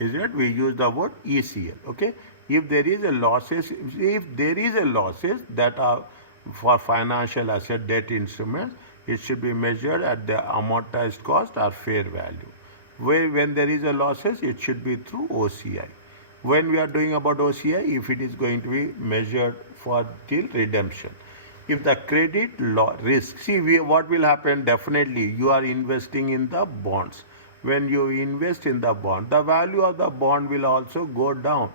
Is it? We use the word ACL. Okay. If there is a losses, if there is a losses that are for financial asset debt instruments, it should be measured at the amortized cost or fair value. When there is a losses, it should be through OCI. When we are doing about OCI, if it is going to be measured for till redemption. If the credit risk, see what will happen, definitely you are investing in the bonds. When you invest in the bond, the value of the bond will also go down.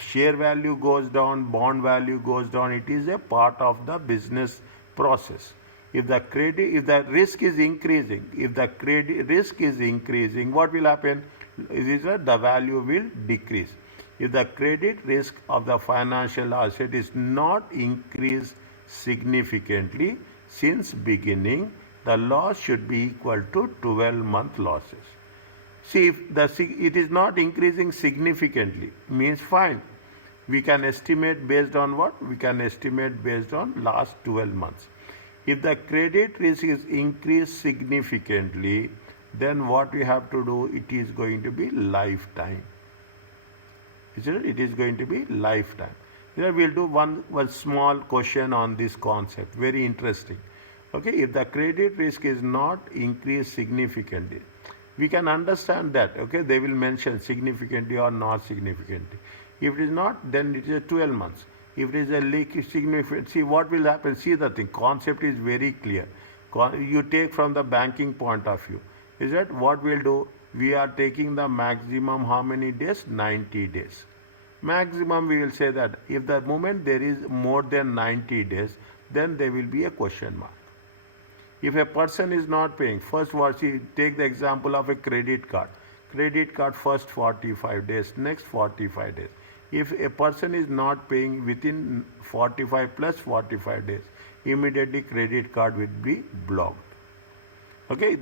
Share value goes down, bond value goes down. It is a part of the business process. If the risk is increasing, if the credit risk is increasing, what will happen? Is that the value will decrease. If the credit risk of the financial asset is not increased significantly since beginning, the loss should be equal to 12-month losses. See, if it is not increasing significantly, means fine. We can estimate based on what? We can estimate based on last 12 months. If the credit risk is increased significantly, then what we have to do, it is going to be lifetime. Isn't it? It is going to be lifetime. Here we'll do one small question on this concept. Very interesting. Okay, if the credit risk is not increased significantly, we can understand that. Okay, they will mention significantly or not significantly. If it is not, then it is 12 months. If it is a leak significant, see what will happen. See the thing. Concept is very clear. You take from the banking point of view. Is that what we'll do? We are taking the maximum how many days? 90 days. Maximum we will say that if the moment there is more than 90 days, then there will be a question mark. If a person is not paying, first what see, take the example of a credit card. Credit card first 45 days, next 45 days. If a person is not paying within 45 plus 45 days, immediately credit card will be blocked. Okay,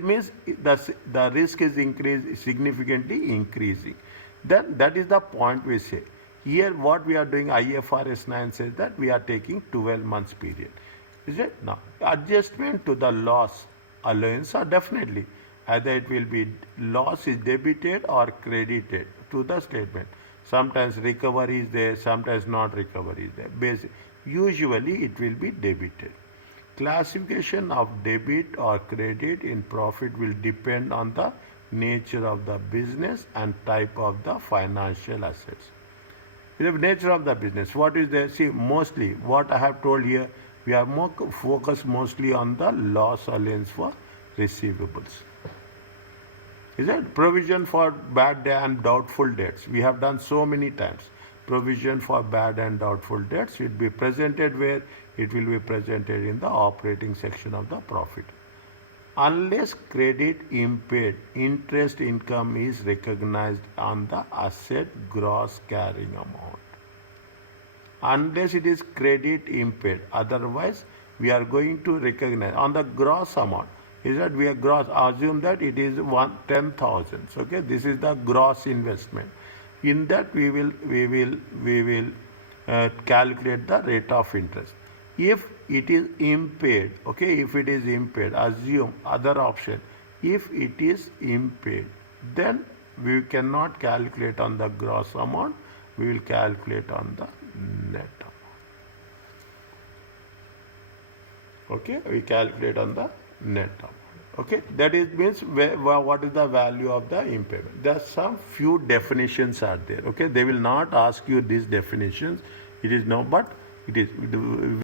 means the risk is significantly increasing. Then that is the point we say. Here what we are doing, IFRS 9 says that we are taking 12 months period. Is it? Now, adjustment to the loss allowance are definitely either it will be loss is debited or credited to the statement. Sometimes recovery is there, sometimes not recovery is there. Usually it will be debited. Classification of debit or credit in profit will depend on the nature of the business and type of the financial assets. The nature of the business, what is there? See, mostly what I have told here, we are more focused mostly on the loss allowance for receivables. Is it? Provision for bad and doubtful debts. We have done so many times. Provision for bad and doubtful debts will be presented where? It will be presented in the operating section of the profit. Unless credit impaired, interest income is recognized on the asset gross carrying amount. Unless it is credit impaired, otherwise we are going to recognize on the gross amount. Is that we are gross? Assume that it is 10,000. Okay, this is the gross investment. In that we will calculate the rate of interest. If it is impaired, okay, if it is impaired, assume other option. If it is impaired, then we cannot calculate on the gross amount. We will calculate on the net amount. Okay, we calculate on the net amount. Okay, that is means what is the value of the impairment. There are some few definitions are there. Okay, they will not ask you these definitions. It is no, but it is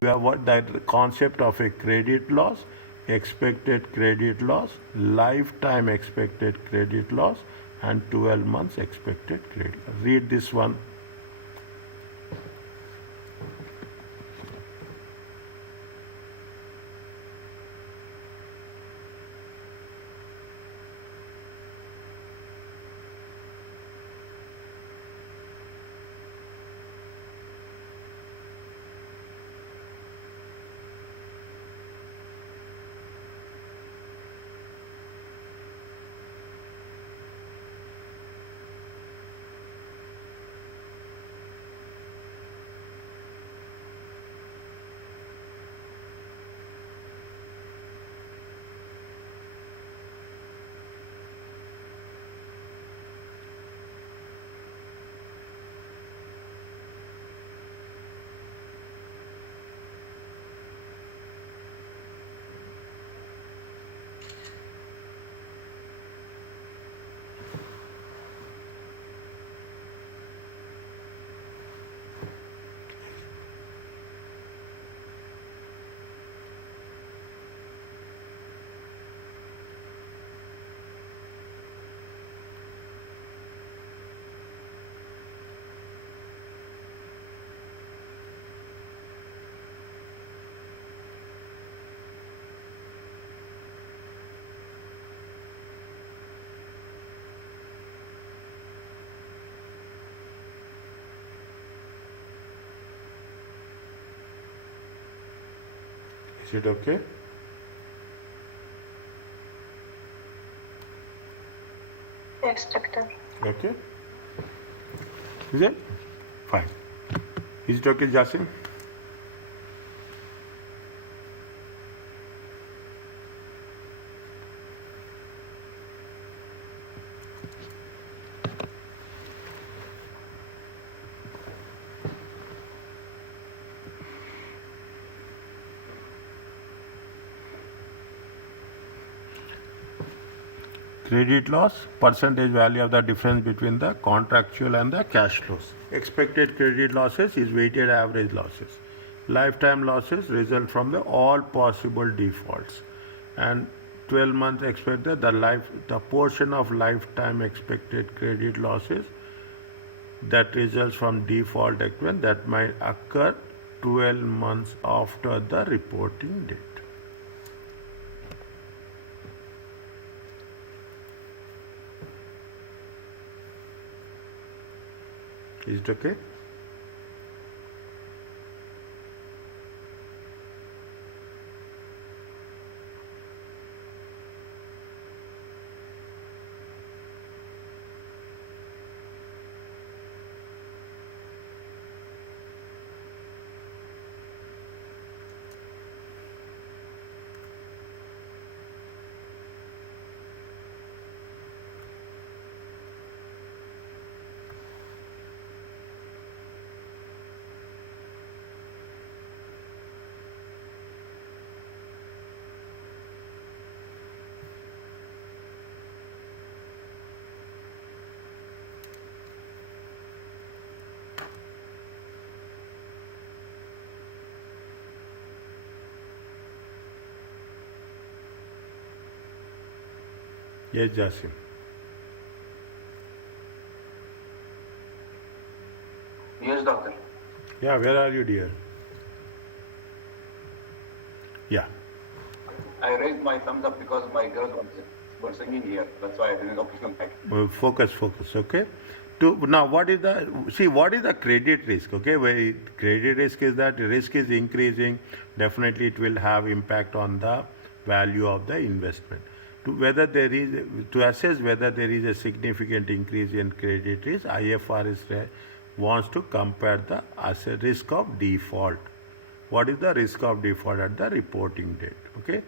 what that concept of a credit loss, expected credit loss, lifetime expected credit loss, and 12 months expected credit loss. Read this one. Is it okay? Yes, doctor. Okay. Is it? Fine. Is it okay, Jasim? Credit loss, percentage value of the difference between the contractual and the cash flows. Expected credit losses is weighted average losses. Lifetime losses result from the all possible defaults. And 12 months expected, the portion of lifetime expected credit losses that results from default event that might occur 12 months after the reporting date. Is it okay? Yes, Jasim. Yes, doctor. Yeah, where are you, dear? Yeah. I raised my thumbs up because my girls were singing here. That's why I didn't open the mic. Focus, okay. Now, what is the credit risk? Okay, where credit risk is that risk is increasing, definitely it will have impact on the value of the investment. To assess whether there is a significant increase in credit risk, IFRS wants to compare the asset risk of default. What is the risk of default at the reporting date? Okay,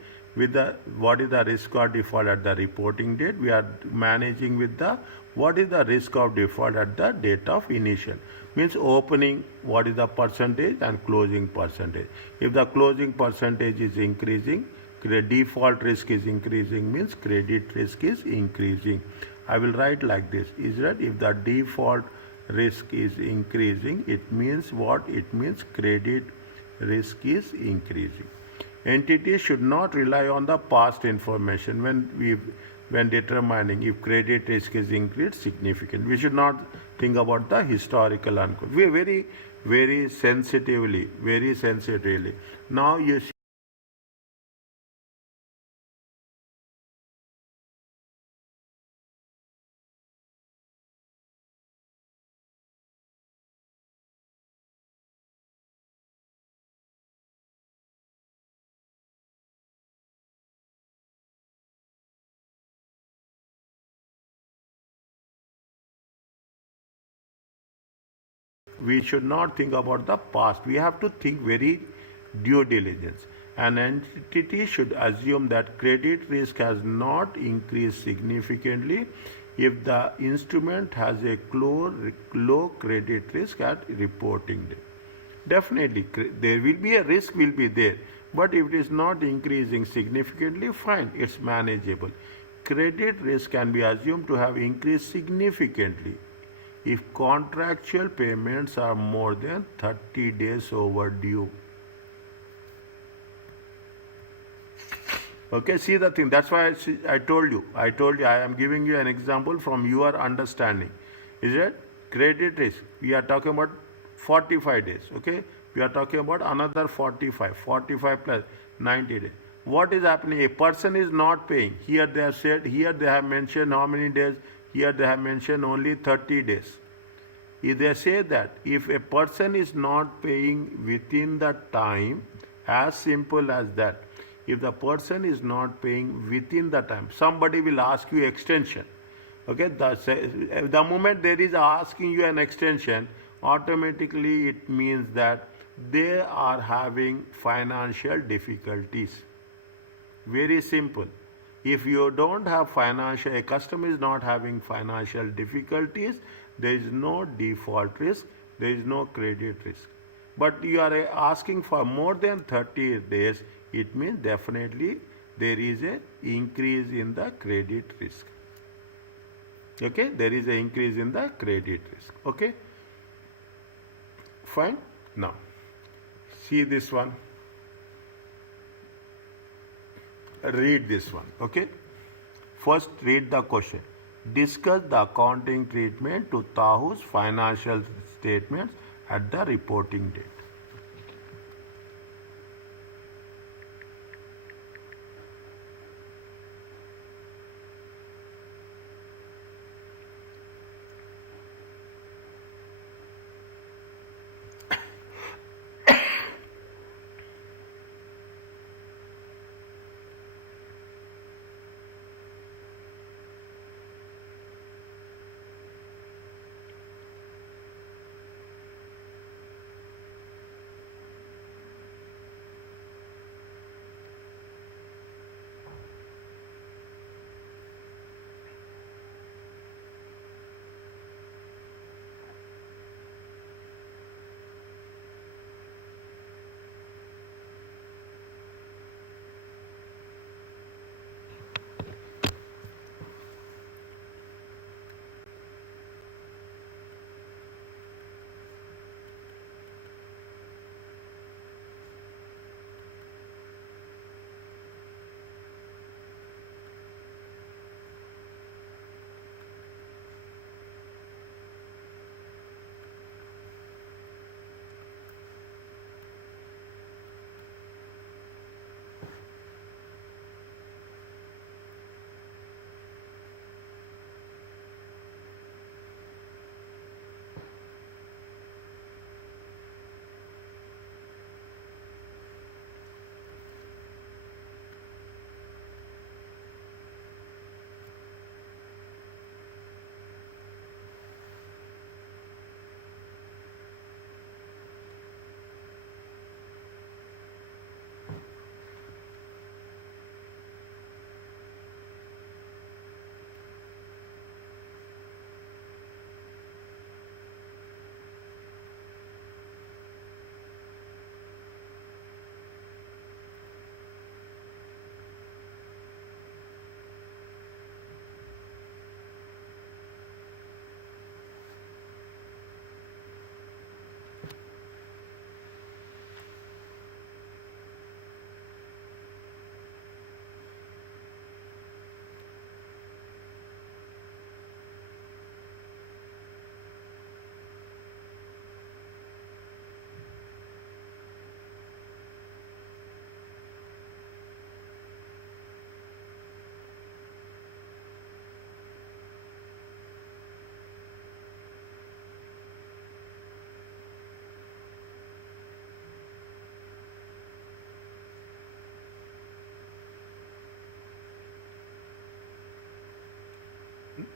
what is the risk of default at the reporting date? We are managing with the what is the risk of default at the date of initial, means opening, what is the percentage, and closing percentage. If the closing percentage is increasing, the default risk is increasing, means credit risk is increasing. I will write like this, is that if the default risk is increasing, it means what? It means credit risk is increasing. Entities should not rely on the past information when determining if credit risk is increased significant. We should not think about the historical unquote. We are very sensitively. Now you see, we should not think about the past. We have to think very due diligence. An entity should assume that credit risk has not increased significantly if the instrument has a low credit risk at reporting day. Definitely, there will be a risk will be there, but if it is not increasing significantly, fine, it's manageable. Credit risk can be assumed to have increased significantly if contractual payments are more than 30 days overdue. Okay, see the thing. That's why I told you. I am giving you an example from your understanding. Is it? Credit risk. We are talking about 45 days. Okay, we are talking about another 45 plus 90 days. What is happening? A person is not paying. Here they have said. Here they have mentioned how many days. Here they have mentioned only 30 days. If they say that if a person is not paying within the time, As simple as that. If the person is not paying within the time, somebody will ask you extension. Okay, the moment there is asking you an extension, automatically it means that they are having financial difficulties. Very simple. If you don't have a customer is not having financial difficulties, there is no default risk, there is no credit risk. But you are asking for more than 30 days, it means definitely there is a increase in the credit risk. Okay, there is an increase in the credit risk. Okay, fine. Now, see this one. Read this one. Okay, first read the question. Discuss the accounting treatment to Tahu's financial statements at the reporting date.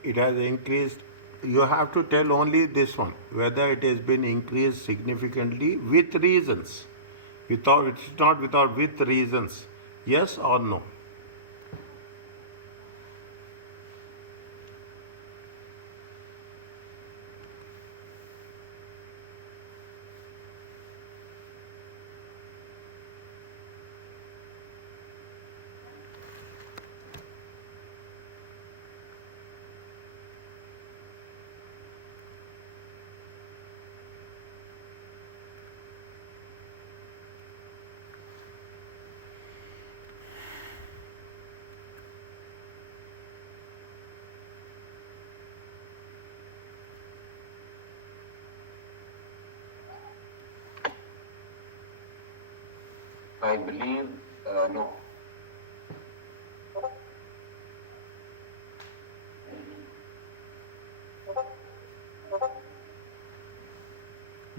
It has increased. You have to tell only this one whether it has been increased significantly with reasons. Without, it's not without, with reasons. Yes or no? I believe no.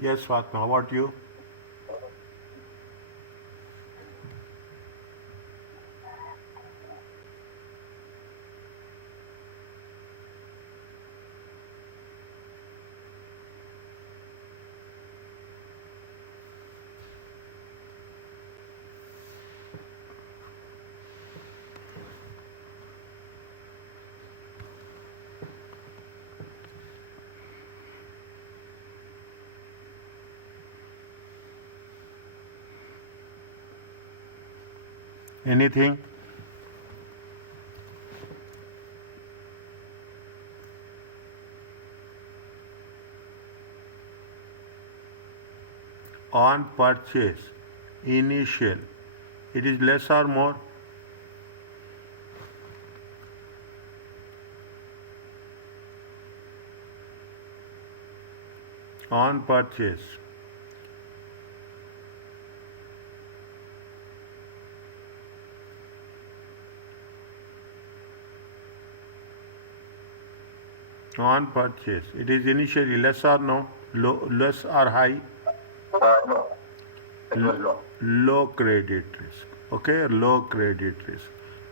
Yes, Fatma, how about you? Anything? On purchase, initial, it is less or more? On purchase. On purchase, it is initially less or no? Less or high? No, it was low. Low credit risk. Okay, low credit risk.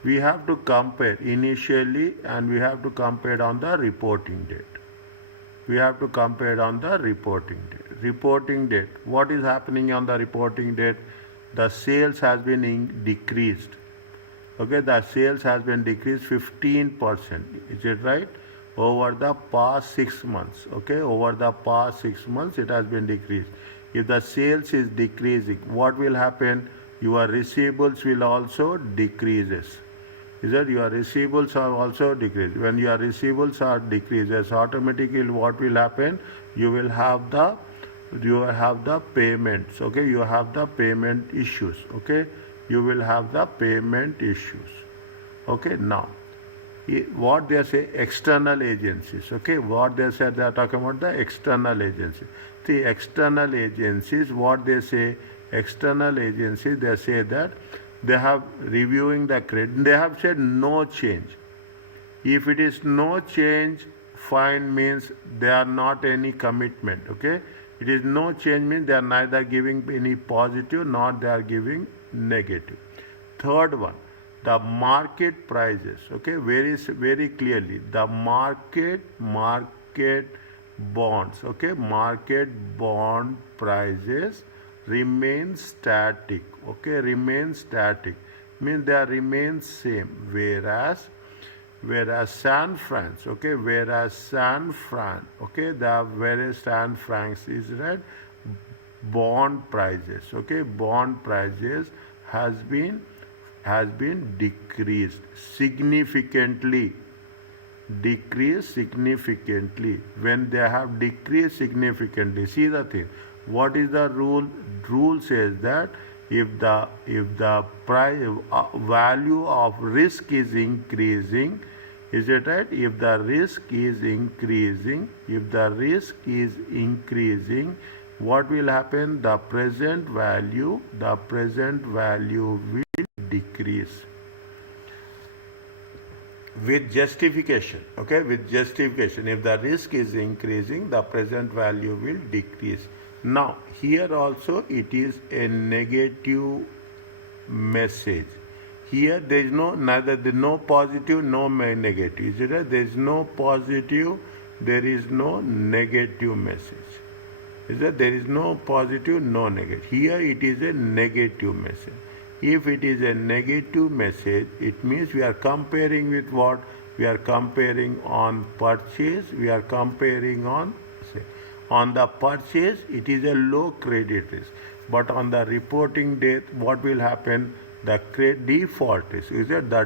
We have to compare initially and we have to compare on the reporting date. We have to compare on the reporting date. Reporting date. What is happening on the reporting date? The sales has been decreased. Okay, the sales has been decreased 15%. Is it right? Over the past 6 months. Okay, over the past 6 months it has been decreased. If the sales is decreasing, what will happen? Your receivables will also decreases. Is that your receivables are also decreased? When your receivables are decreases, automatically what will happen? You will have the payments. Okay, you have the payment issues. Okay, you will have the payment issues. Okay, now what they say external agencies. Okay, what they said, they are talking about the external agencies. The external agencies, what they say, external agencies, they say that they have reviewing the credit, they have said no change. If it is no change, fine means they are not any commitment. Okay, it is no change means they are neither giving any positive nor they are giving negative. Third one, the market prices. Okay, very clearly the market bonds. Okay, market bond prices remain static. Okay, remain static means they remain same, whereas San Francs, okay, whereas San Fran, okay, whereas San Francs is red, bond prices, okay, bond prices has been decreased significantly. Decreased significantly. When they have decreased significantly, see the thing. What is the rule? Rule says that if the price value of risk is increasing, is it right? If the risk is increasing, what will happen? The present value will decrease with justification. Okay, with justification. If the risk is increasing, the present value will decrease. Now here also it is a negative message. Here there is no positive, no negative. Is it right? There is no positive, there is no negative message. Is that there is no positive, no negative. Here it is a negative message. If it is a negative message, it means we are comparing with what? We are comparing on purchase, we are comparing on sale. On the purchase, it is a low credit risk. But on the reporting date, what will happen? The default risk. Is that the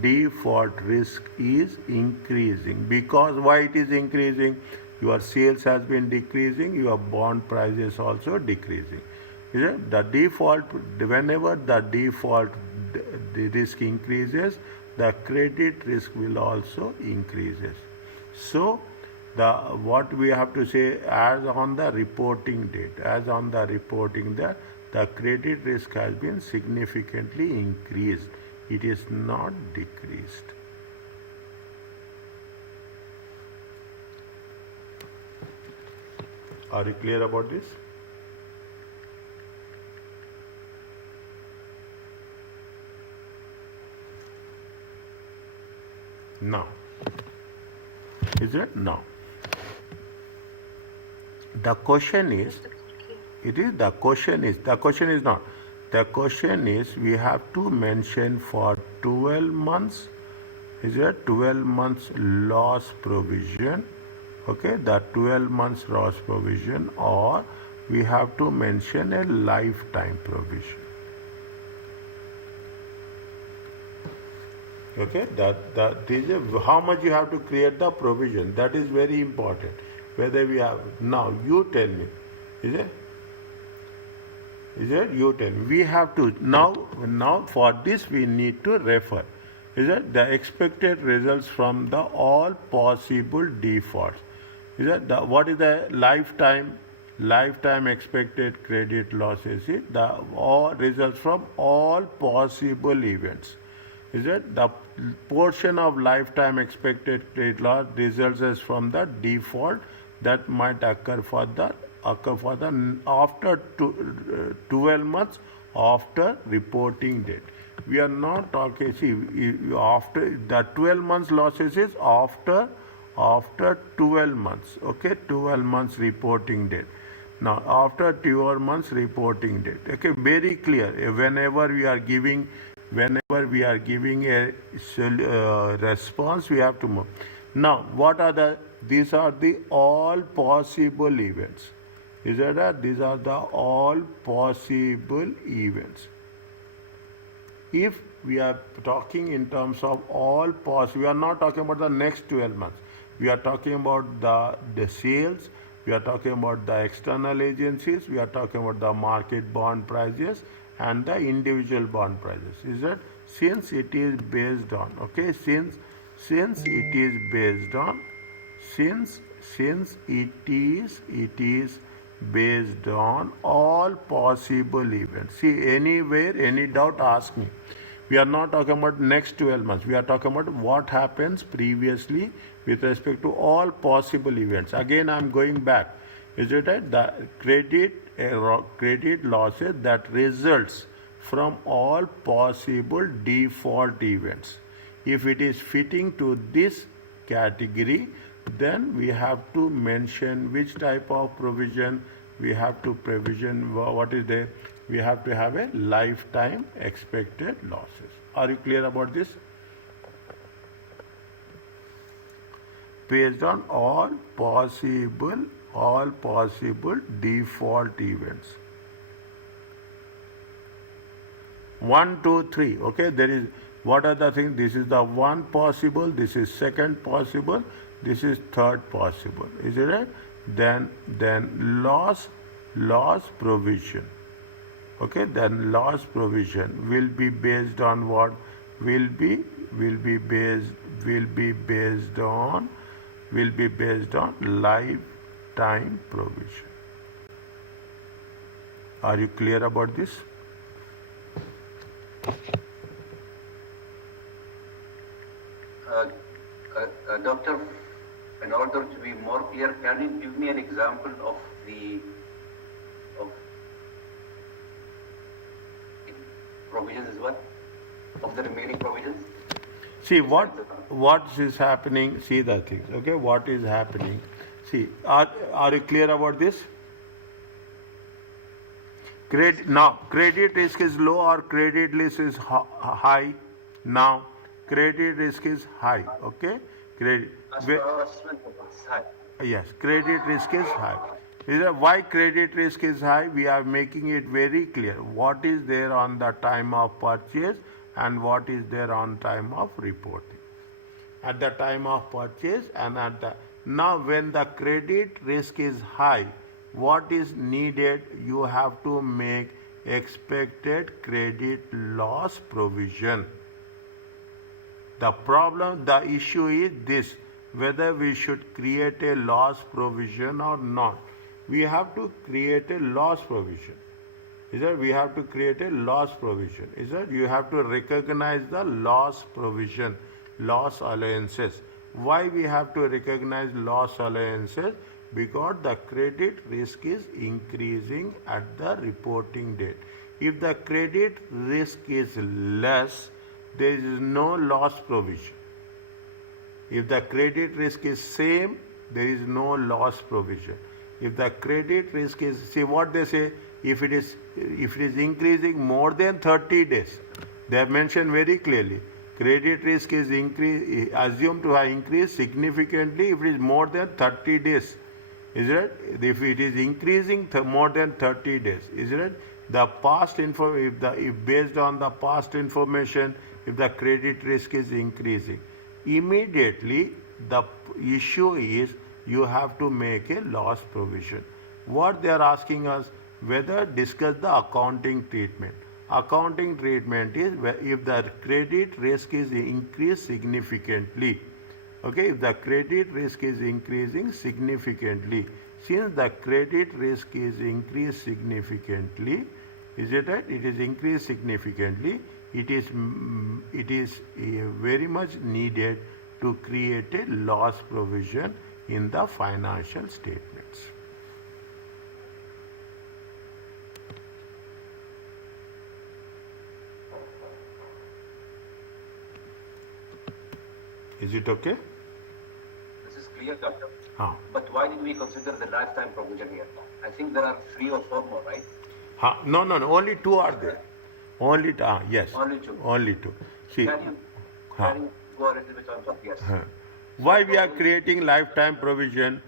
default risk is increasing. Because why it is increasing? Your sales has been decreasing, your bond price is also decreasing. Is it? The default, whenever the default the risk increases, the credit risk will also increases. So what we have to say, as on the reporting date, the credit risk has been significantly increased. It is not decreased. Are you clear about this? Now, is it? Now, the question is, the question is not. The question is, we have to mention for 12 months, is it 12 months loss provision, okay, the 12 months loss provision, or we have to mention a lifetime provision. Okay, that is how much you have to create the provision. That is very important. Whether we have now, you tell me, is it? Is it? You tell me. We have to now for this we need to refer. Is it the expected results from the all possible defaults? Is that what is the lifetime expected credit losses? Is the all results from all possible events? Is it the portion of lifetime expected credit loss results as from the default that might occur for the after 12 months after reporting date. We are not talking, see, after the 12 months losses is after 12 months, okay, 12 months reporting date. Now, after 12 months reporting date, okay, very clear. Whenever we are giving a response, we have to move. Now, what are these are the all possible events. Is that these are the all possible events. If we are talking in terms of all possible, we are not talking about the next 12 months. We are talking about the sales, we are talking about the external agencies, we are talking about the market bond prices and the individual bond prices. Is that since it is based on, okay, since it is based on, since it is based on all possible events. See, anywhere, any doubt, ask me. We are not talking about next 12 months. We are talking about what happens previously with respect to all possible events. Again, I am going back. Is it right? The credit losses that results from all possible default events. If it is fitting to this category, then we have to mention which type of provision we have to provision. What is there? We have to have a lifetime expected losses. Are you clear about this? Based on all possible default events. 1, 2, 3. Okay, there is, what are the things? This is the one possible, this is second possible, this is third possible. Is it right? Then loss provision. Okay, then loss provision will be based on what? Will be based on lifetime provision. Are you clear about this? Doctor, in order to be more clear, can you give me an example of provisions as well? Of the remaining provisions? See what is happening, see the things, okay, what is happening. See, are you clear about this? Now, credit risk is low or credit risk is high. Now, credit risk is high, okay? Yes, credit risk is high. Why credit risk is high? We are making it very clear. What is there on the time of purchase and what is there on time of reporting. At the time of purchase and at the... Now, when the credit risk is high, what is needed? You have to make expected credit loss provision. The issue is this, whether we should create a loss provision or not. We have to create a loss provision. Is that we have to create a loss provision. Is that you have to recognize the loss provision, loss allowances. Why we have to recognize loss allowances? Because the credit risk is increasing at the reporting date. If the credit risk is less, there is no loss provision. If the credit risk is same, there is no loss provision. If the credit risk is, see what they say, if it is increasing more than 30 days, they have mentioned very clearly, credit risk is assumed to have increased significantly if it is more than 30 days. Is it? If it is increasing more than 30 days, is it? The past info, if based on the past information, if the credit risk is increasing, immediately the issue is you have to make a loss provision. What they are asking us, whether discuss the accounting treatment. Accounting treatment is if the credit risk is increased significantly. Okay, if the credit risk is increasing significantly, since the credit risk is increased significantly, is it right? It is increased significantly. It is very much needed to create a loss provision in the financial statements. Is it okay? This is clear, doctor. Huh. But why did we consider the lifetime provision here? I think there are 3 or 4 more, right? Huh. No, only two are there. Only yes. Only 2. Only two. See, Can you go a little bit on top? Yes. why we are creating lifetime provision?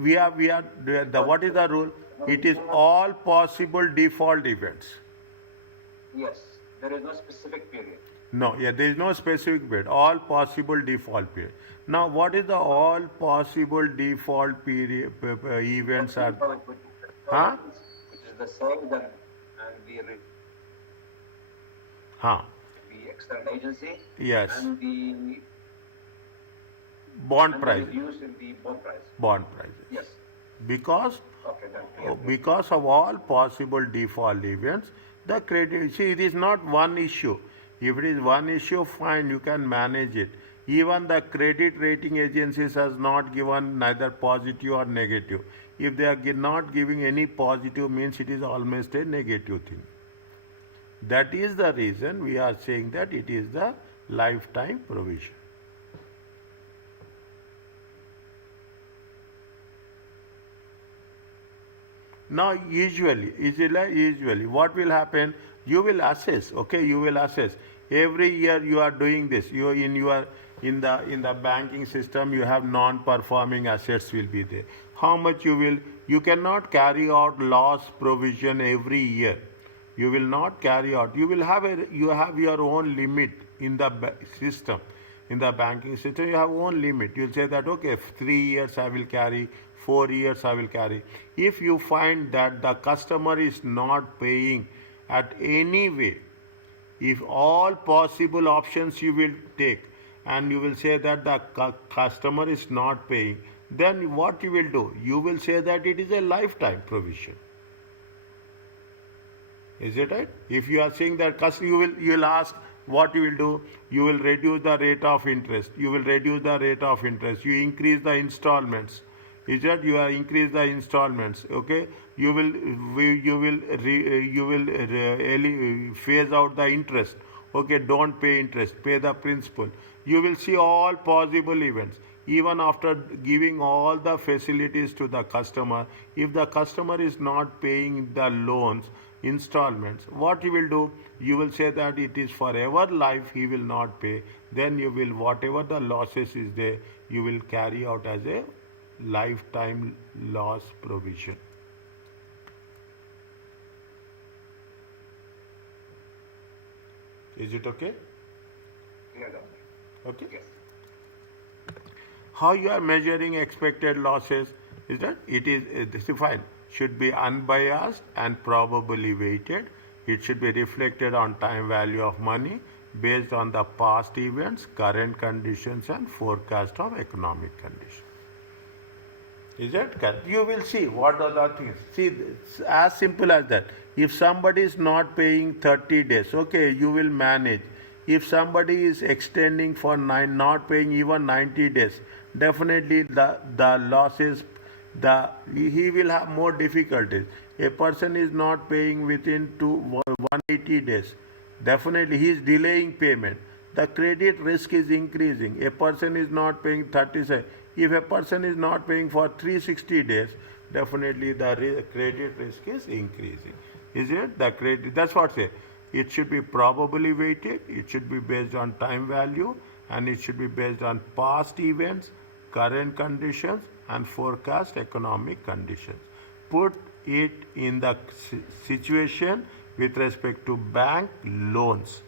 We are what is the rule? It is all possible default events. Yes. There is no specific period. No, there is no specific period. All possible default period. Now, what is the all possible default period events are? Huh? Which is the same than and the external agency. Yes. And the Bond and price. reduced in the bond price. Bond prices. Yes. Because Okay, done. because of all possible default events, the credit, see, it is not one issue. If it is one issue, fine, you can manage it. Even the credit rating agencies has not given neither positive or negative. If they are not giving any positive, means it is almost a negative thing. That is the reason we are saying that it is the lifetime provision. Now, usually, what will happen? You will assess. Okay, you will assess. Every year you are doing this. You in the banking system, you have non-performing assets will be there. How much you will? You cannot carry out loss provision every year. You will not carry out. You have your own limit in the system. In the banking system, you have own limit. You'll say that, okay, 3 years I will carry, 4 years I will carry. If you find that the customer is not paying at any way, if all possible options you will take and you will say that the customer is not paying, then what you will do? You will say that it is a lifetime provision. Is it right? If you are saying that you will ask what you will do. You will reduce the rate of interest. You will reduce the rate of interest. You increase the installments. Is that you are increase the installments? Okay. You will phase out the interest. Okay. Don't pay interest. Pay the principal. You will see all possible events. Even after giving all the facilities to the customer, if the customer is not paying the loans, installments, what you will do? You will say that it is forever life, he will not pay. Then you will, whatever the losses is there, you will carry out as a lifetime loss provision. Is it okay? Clear, doctor. Okay. Yes. How you are measuring expected losses is that it is fine. Should be unbiased and probably weighted. It should be reflected on time value of money based on the past events, current conditions and forecast of economic conditions. Is that correct? You will see what are the things. See, it's as simple as that. If somebody is not paying 30 days, okay, you will manage. If somebody is extending for not paying even 90 days, definitely the losses, he will have more difficulties. A person is not paying within 180 days, definitely he is delaying payment. The credit risk is increasing. A person is not paying 37. If a person is not paying for 360 days, definitely the credit risk is increasing. Is it? The credit, that's what I say. It should be probably weighted, it should be based on time value, and it should be based on past events, current conditions, and forecast economic conditions. Put it in the situation with respect to bank loans.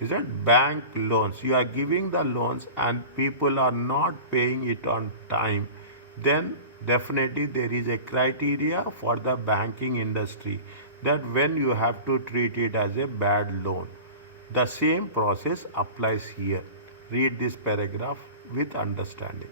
Is it bank loans? You are giving the loans and people are not paying it on time. Then definitely there is a criteria for the banking industry that when you have to treat it as a bad loan. The same process applies here. Read this paragraph with understanding.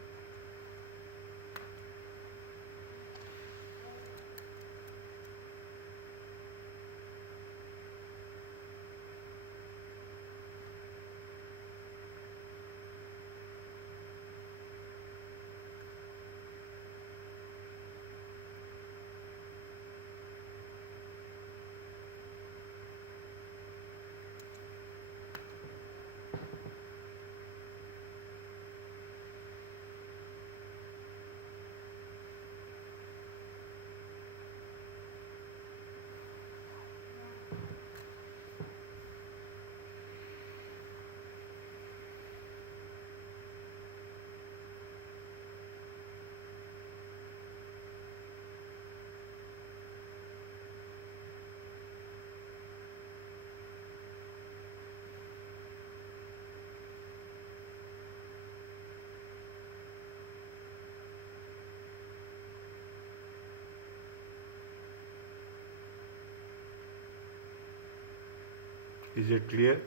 Is it clear?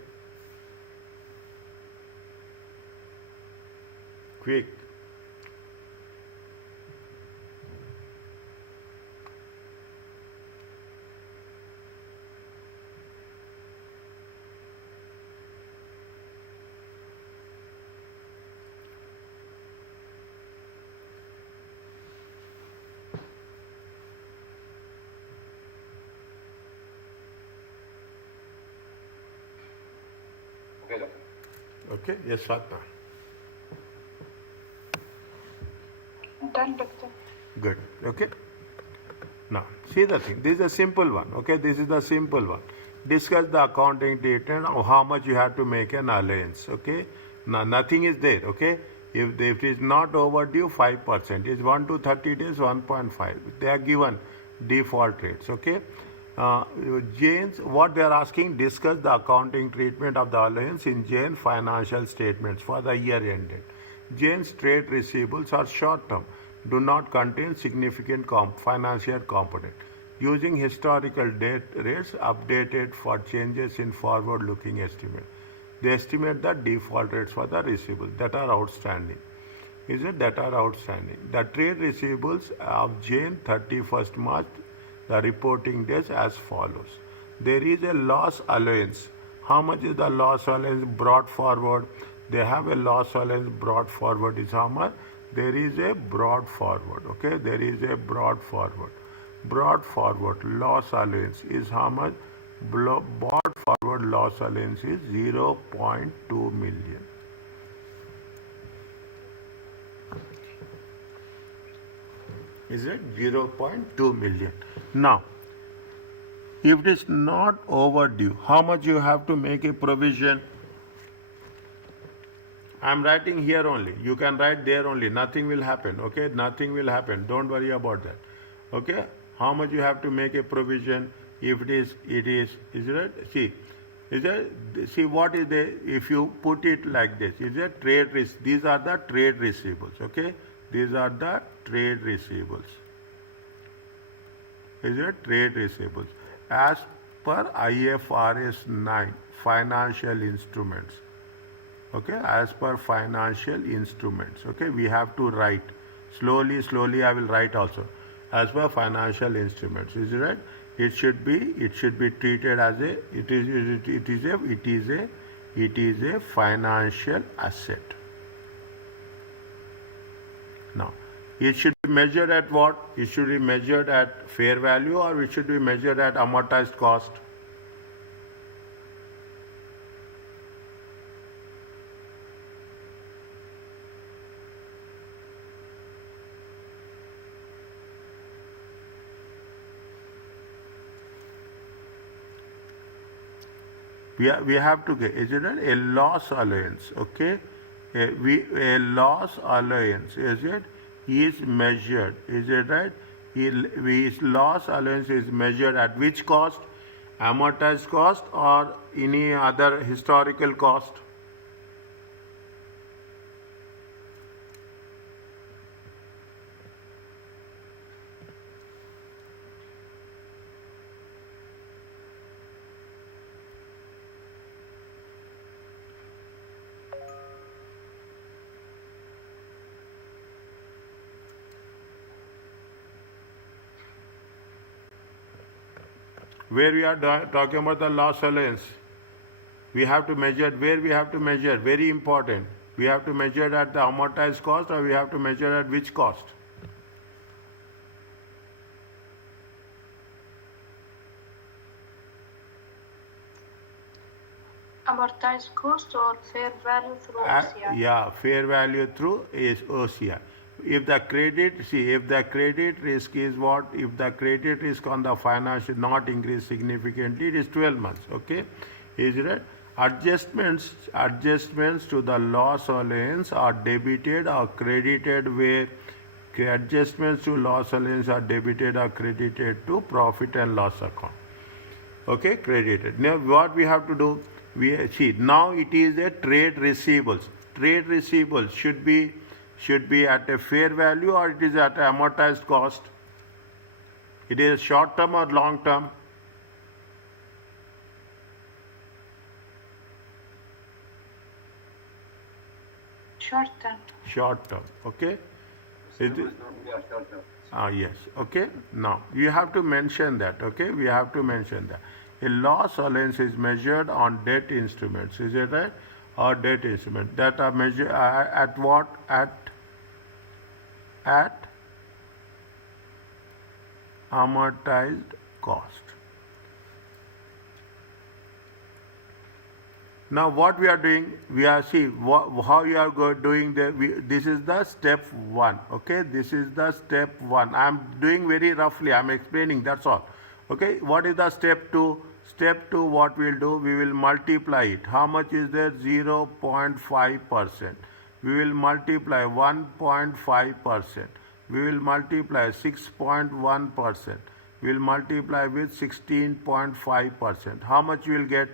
Quick. Okay, doctor. Okay, yes, Fatma. Done, doctor. Good. Okay. Now, see the thing. This is a simple one. Okay, this is the simple one. Discuss the accounting treatment of how much you have to make an allowance. Okay. Now, nothing is there. Okay. If it is not overdue, 5%. It's 1 to 30 days, 1.5. They are given default rates. Okay. Jane's, what they are asking, discuss the accounting treatment of the allowance in Jane's financial statements for the year ended. Jane's trade receivables are short term, do not contain significant financial component. Using historical date rates updated for changes in forward looking estimate. They estimate the default rates for the receivables that are outstanding. Is it that are outstanding? The trade receivables of Jane 31st March, the reporting days as follows. There is a loss allowance. How much is the loss allowance brought forward? They have a loss allowance brought forward is how much? There is a brought forward. Okay, there is a brought forward. Brought forward loss allowance is how much? Brought forward loss allowance is 0.2 million. Is it 0.2 million? Now, if it is not overdue, how much you have to make a provision? I am writing here only. You can write there only. Nothing will happen. Okay, nothing will happen. Don't worry about that. Okay, how much you have to make a provision? If is it? See, is it? See what is the? If you put it like this, is it trade risk? These are the trade receivables. Okay, these are the trade receivables. Is it trade receivables? As per IFRS 9, financial instruments. Okay, as per financial instruments. Okay, we have to write slowly. I will write also. As per financial instruments, is it right? It should be treated as it is a financial asset. Now, it should be measured at what? It should be measured at fair value or it should be measured at amortized cost. We have to get, is it right? A loss allowance, okay? A loss allowance, is it? Is measured, is it right? his loss allowance is measured at which cost? Amortized cost or any other historical cost? Where we are talking about the loss allowance, we have to measure where we have to measure, very important. We have to measure at the amortized cost or we have to measure at which cost? Amortized cost or fair value through OCI? Yeah, fair value through is OCI. If the credit, see, if the credit risk is what? If the credit risk on the financial not increase significantly, it is 12 months, okay? Is it? Adjustments to the loss allowance are debited or credited where adjustments to loss allowance are debited or credited to profit and loss account. Okay, credited. Now what we have to do? We see now it is a trade receivables. Trade receivables should be at a fair value or it is at amortized cost. It is short term or long term. Short term. Short term. Okay. It is, short term. yes. Okay. Now you have to mention that. Okay. We have to mention that. A loss allowance is measured on debt instruments. Is it right? Or debt instruments that are measured at what? At amortized cost. Now what we are doing, we are see how you are doing this is the step 1, okay? This is the step 1. I am doing very roughly, I am explaining, that's all. Okay, what is the step 2? Step 2, what we will do, we will multiply it. How much is there? 0.5%. We will multiply 1.5%. We will multiply 6.1%. We will multiply with 16.5%. How much we will get?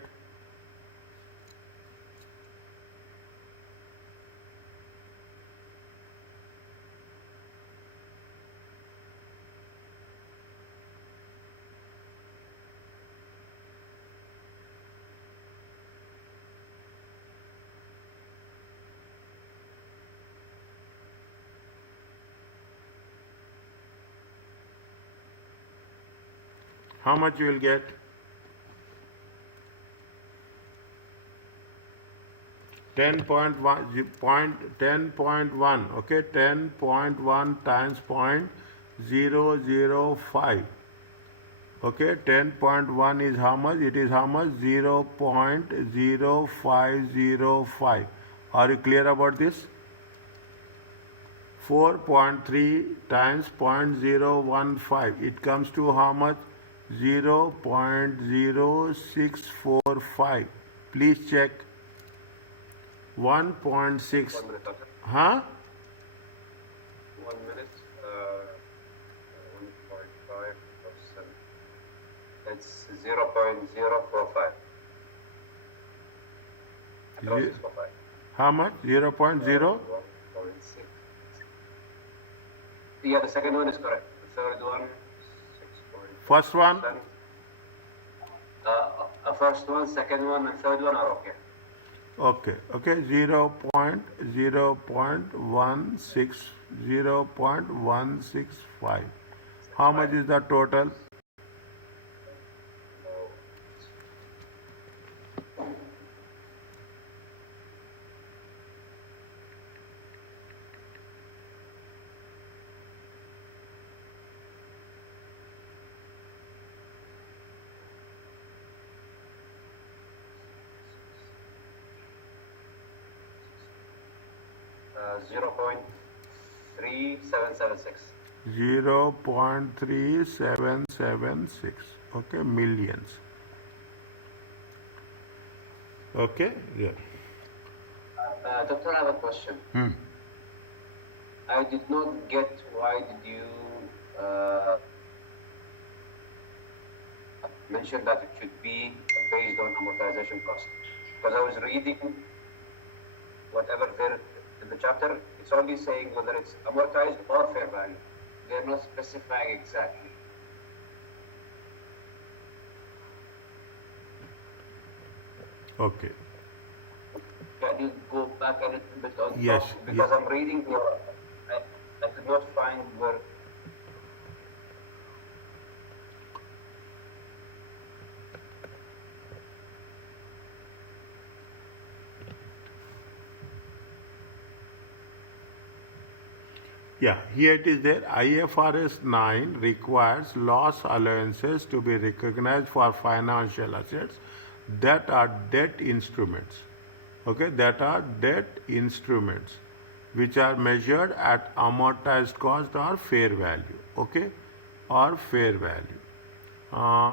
How much you will get? 10.1, okay, 10.1 times 0.005. Okay, 10.1 is how much? It is how much? 0.0505. Are you clear about this? 4.3 times 0.015. It comes to how much? 0.0645. Please check. 1.6. 1 minute, okay. Huh? 1 minute. 1.5%. It's 0.045. How much? 0.0? 1.6. Yeah, the second one is correct. The third one, 6. First one? First one, second one, and third one are okay. Okay, 0.165. How much is the total? Uh, 0.3776. 0.3776. Okay, millions. Okay, yeah. Doctor, I have a question. I did not get why did you uh, mentioned that it should be based on amortization cost. Because I was reading whatever there in the chapter, it's only saying whether it's amortized or fair value. They're not specifying exactly. Okay. Can you go back a little bit on Yes, top? Because I'm reading here, I could not find where. Yeah, here it is there. IFRS 9 requires loss allowances to be recognized for financial assets that are debt instruments. Okay, that are debt instruments which are measured at amortized cost or fair value. Okay, or fair value. Uh,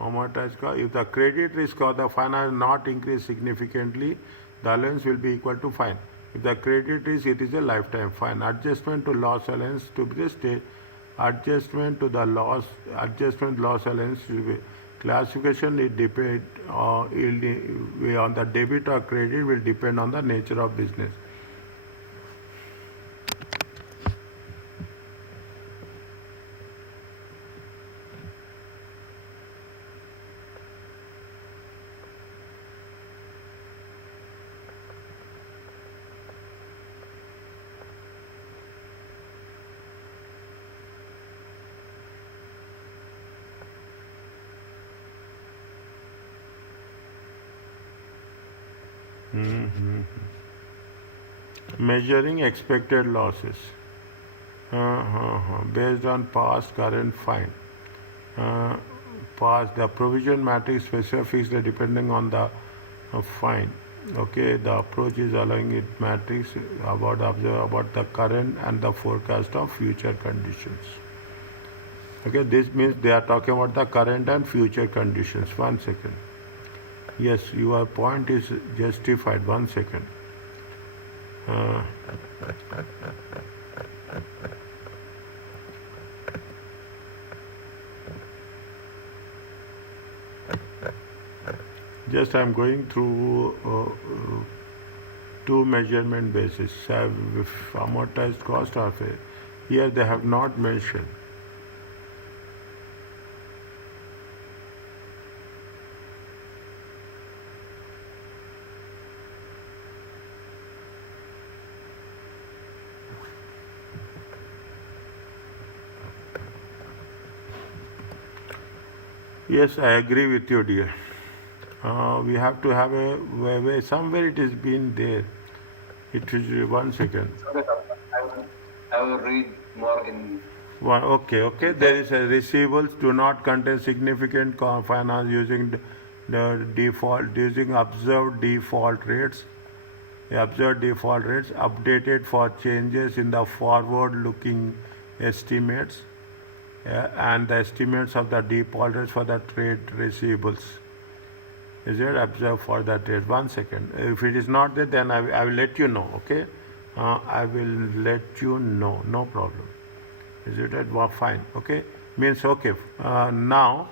amortized cost. If the credit risk or the finance not increase significantly, the allowance will be equal to fine. If the credit risk, it is a lifetime fine. Adjustment to loss allowance to be the state. Adjustment to the loss allowance will be classification. It depend on the debit or credit will depend on the nature of business. Measuring expected losses based on past, current, fine. Past, the provision matrix specifies the depending on the fine. Okay, the approach is allowing it matrix about the current and the forecast of future conditions. Okay, this means they are talking about the current and future conditions. 1 second. Yes, your point is justified. 1 second. Just I am going through two measurement bases. Amortized cost or fair. Here they have not mentioned. Yes, I agree with you, dear. We have to have a way, somewhere it has been there. It is 1 second. I will read more in. Okay. There is a receivables do not contain significant finance using the default using observed default rates. Observed default rates updated for changes in the forward-looking estimates. And the estimates of the default rates for the trade receivables. Is it observed for the trade? 1 second. If it is not there, then I will let you know. Okay, I will let you know. No problem. Is it right? Well, fine. Okay, means okay. Now,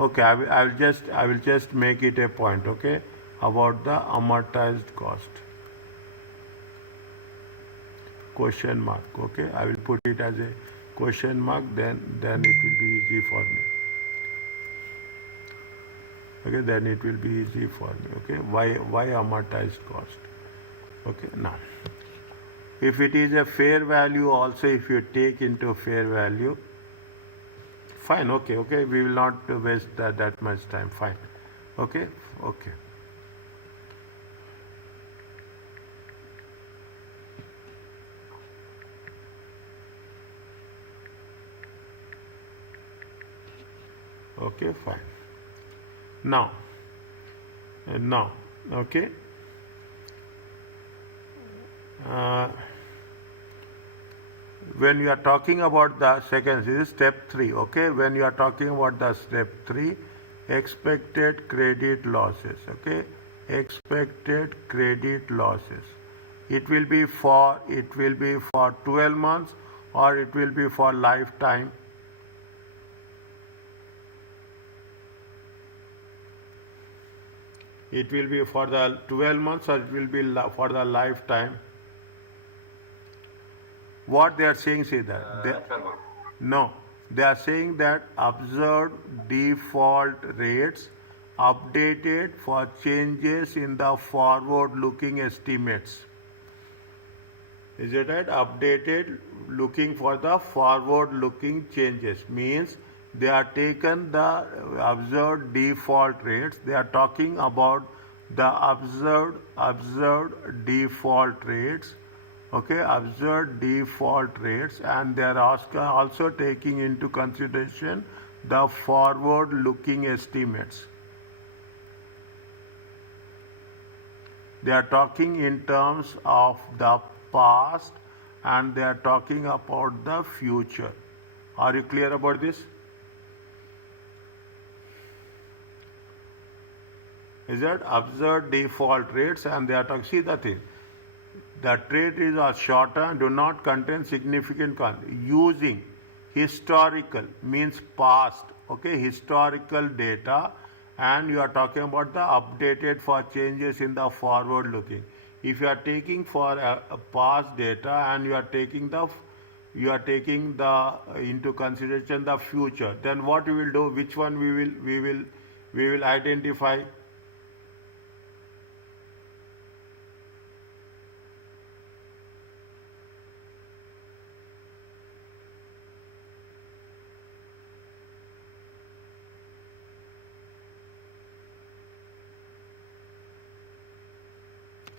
okay. I will just make it a point. Okay, about the amortized cost. Question mark. Okay, I will put it as a question mark, then it will be easy for me. Okay, then it will be easy for me. Okay, why amortized cost? Okay, now if it is a fair value also, if you take into fair value, fine. Okay, we will not waste that much time. Fine. Okay. Okay, fine. Now, okay. When you are talking about the second, this is step 3. Okay, when you are talking about the step 3, expected credit losses. Okay, expected credit losses. It will be for 12 months or it will be for lifetime. It will be for the 12 months or it will be for the lifetime. What they are saying is that 12 months. no, they are saying that observed default rates updated for changes in the forward looking estimates. Is it right? Updated looking for the forward looking changes means they are taken the observed default rates. They are talking about the observed default rates. Okay, observed default rates, and they are also taking into consideration the forward looking estimates. They are talking in terms of the past and they are talking about the future. Are you clear about this? Is that observed default rates and they are talking, see the thing. The trade is shorter and do not contain significant using historical means past, okay, historical data, and you are talking about the updated for changes in the forward looking. If you are taking for a past data and you are taking the into consideration the future, then what we will do? Which one we will identify?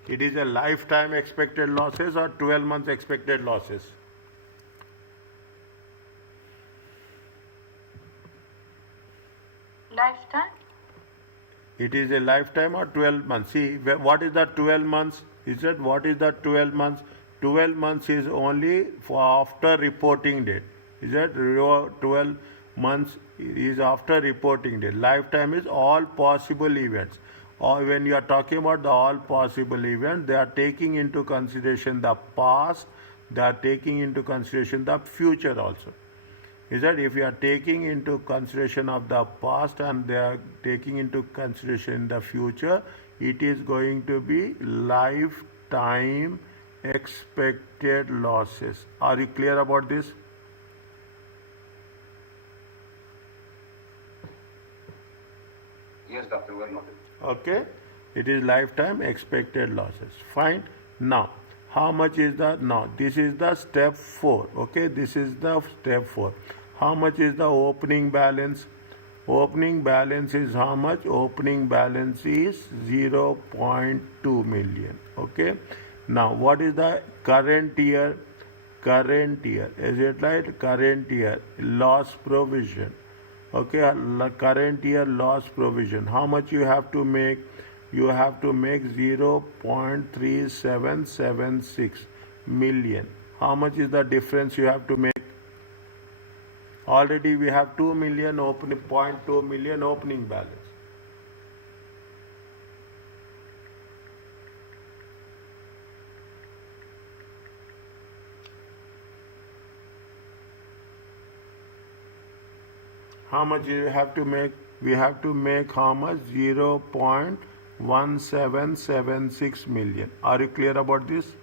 It is a lifetime expected losses or 12 months expected losses. Lifetime? It is a lifetime or 12 months. See, what is the 12 months? Is it what is the 12 months? 12 months is only for after reporting date. Is that 12 months is after reporting date. Lifetime is all possible events. Or when you are talking about the all possible events, they are taking into consideration the past, they are taking into consideration the future also. Is that if you are taking into consideration of the past and they are taking into consideration the future, it is going to be lifetime expected losses. Are you clear about this? Yes, Doctor, well noted. Okay, it is lifetime expected losses. Fine. Now, how much is the, now this is the step 4. Okay, this is the step 4. How much is the opening balance? Opening balance is how much? Opening balance is 0.2 million. Okay, now what is the current year? Current year, is it right? Current year loss provision. Okay, current year loss provision. How much you have to make? You have to make 0.3776 million. How much is the difference you have to make? Already we have 2 million opening, 0.2 million opening balance. How much you have to make? We have to make how much? 0.1776 million. Are you clear about this?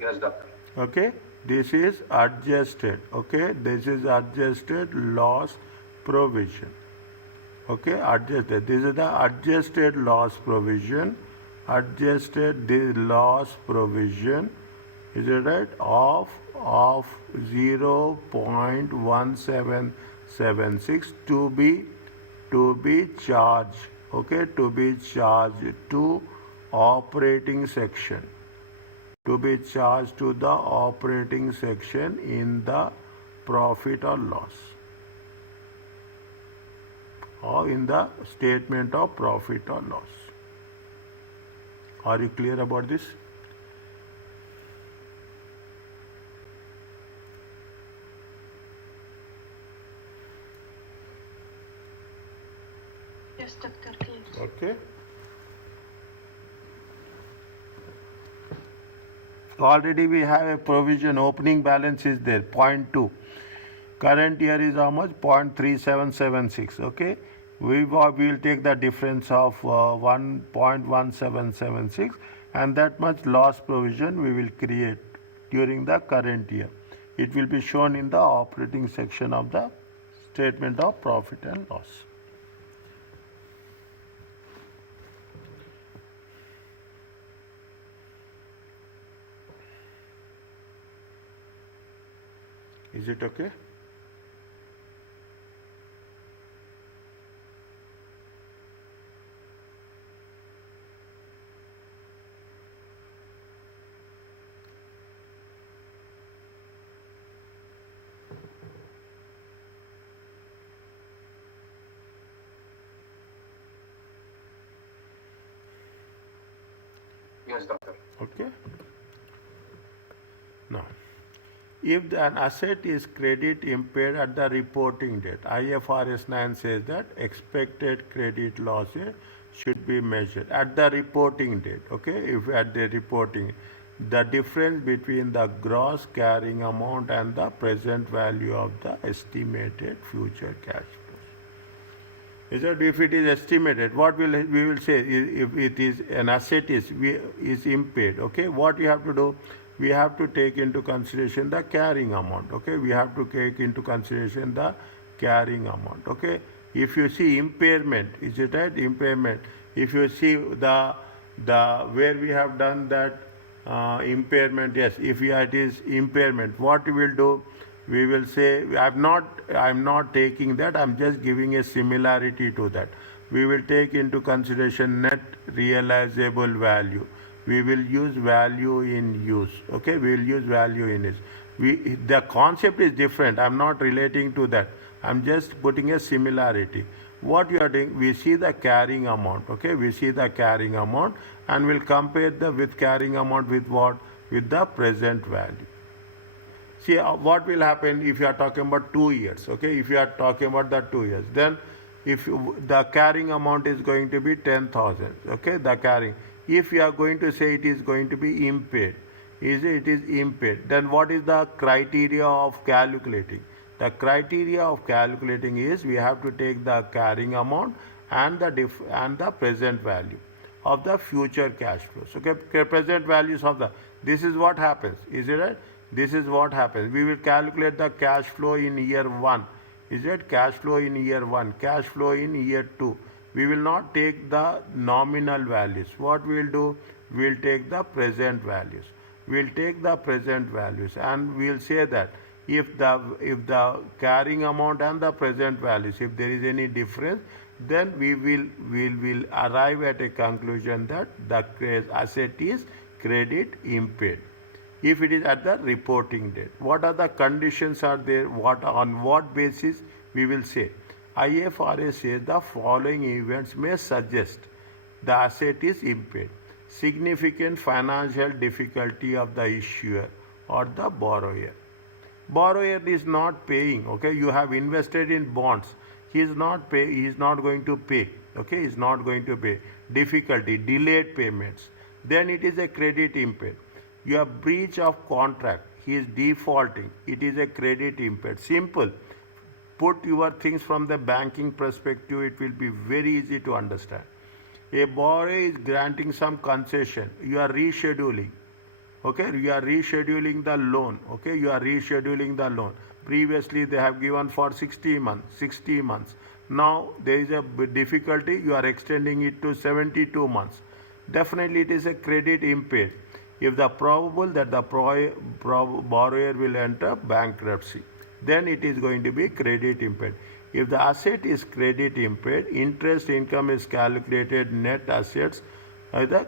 Yes, Doctor. Okay, this is adjusted. Okay, this is adjusted loss provision. Okay, adjusted. This is the adjusted loss provision. Adjusted the loss provision, is it right, of 0.1776 to be charged, okay, to be charged to operating section, to be charged to the operating section in the profit or loss, or in the statement of profit or loss. Are you clear about this? Yes, Doctor, clear. Okay. Already we have a provision, opening balance is there, 0.2. Current year is how much? 0.3776. Okay. We will take the difference of 1.1776, and that much loss provision we will create during the current year. It will be shown in the operating section of the statement of profit and loss. Is it okay? Yes, doctor. Okay. Now, if an asset is credit impaired at the reporting date, IFRS 9 says that expected credit losses should be measured at the reporting date. Okay, if at the reporting, the difference between the gross carrying amount and the present value of the estimated future cash flows. Is that if it is estimated, what will we will say if it is an asset is impaired? Okay, what you have to do? We have to take into consideration the carrying amount. Okay, we have to take into consideration the carrying amount. Okay, if you see impairment, is it right? Impairment. If you see the where we have done that impairment, yes. If it is impairment, what we will do? We will say I'm not taking that. I'm just giving a similarity to that. We will take into consideration net realizable value. We will use value in use. Okay, we will use value in use. The concept is different. I'm not relating to that. I'm just putting a similarity. What you are doing, we see the carrying amount. Okay, we see the carrying amount, and we'll compare the with carrying amount with what? With the present value. See what will happen if you are talking about 2 years. Okay, if you are talking about the 2 years, then if the carrying amount is going to be 10,000. Okay, the carrying. If you are going to say it is going to be impaired, it is impaired, then what is the criteria of calculating? The criteria of calculating is we have to take the carrying amount and the present value of the future cash flows. Okay, present values of the. This is what happens. Is it right? This is what happens. We will calculate the cash flow in year 1. Is it cash flow in year 1? Cash flow in year 2. We will not take the nominal values. What we will do? We will take the present values. We will take the present values, and we will say that if the carrying amount and the present values, if there is any difference, then we will arrive at a conclusion that the asset is credit impaired. If it is at the reporting date, what are the conditions are there? On what basis we will say? IFRS says the following events may suggest the asset is impaired: significant financial difficulty of the issuer or the borrower. Borrower is not paying. Okay, you have invested in bonds. He is not going to pay. Okay, he is not going to pay. Difficulty, delayed payments. Then it is a credit impaired. You have breach of contract. He is defaulting. It is a credit impaired. Simple. Put your things from the banking perspective. It will be very easy to understand. A borrower is granting some concession. You are rescheduling. Okay, you are rescheduling the loan. Okay, you are rescheduling the loan. Previously they have given for 60 months. Now there is a difficulty. You are extending it to 72 months. Definitely it is a credit impaired. If the probable that the borrower will enter bankruptcy, then it is going to be credit impaired. If the asset is credit impaired, interest income is calculated, net assets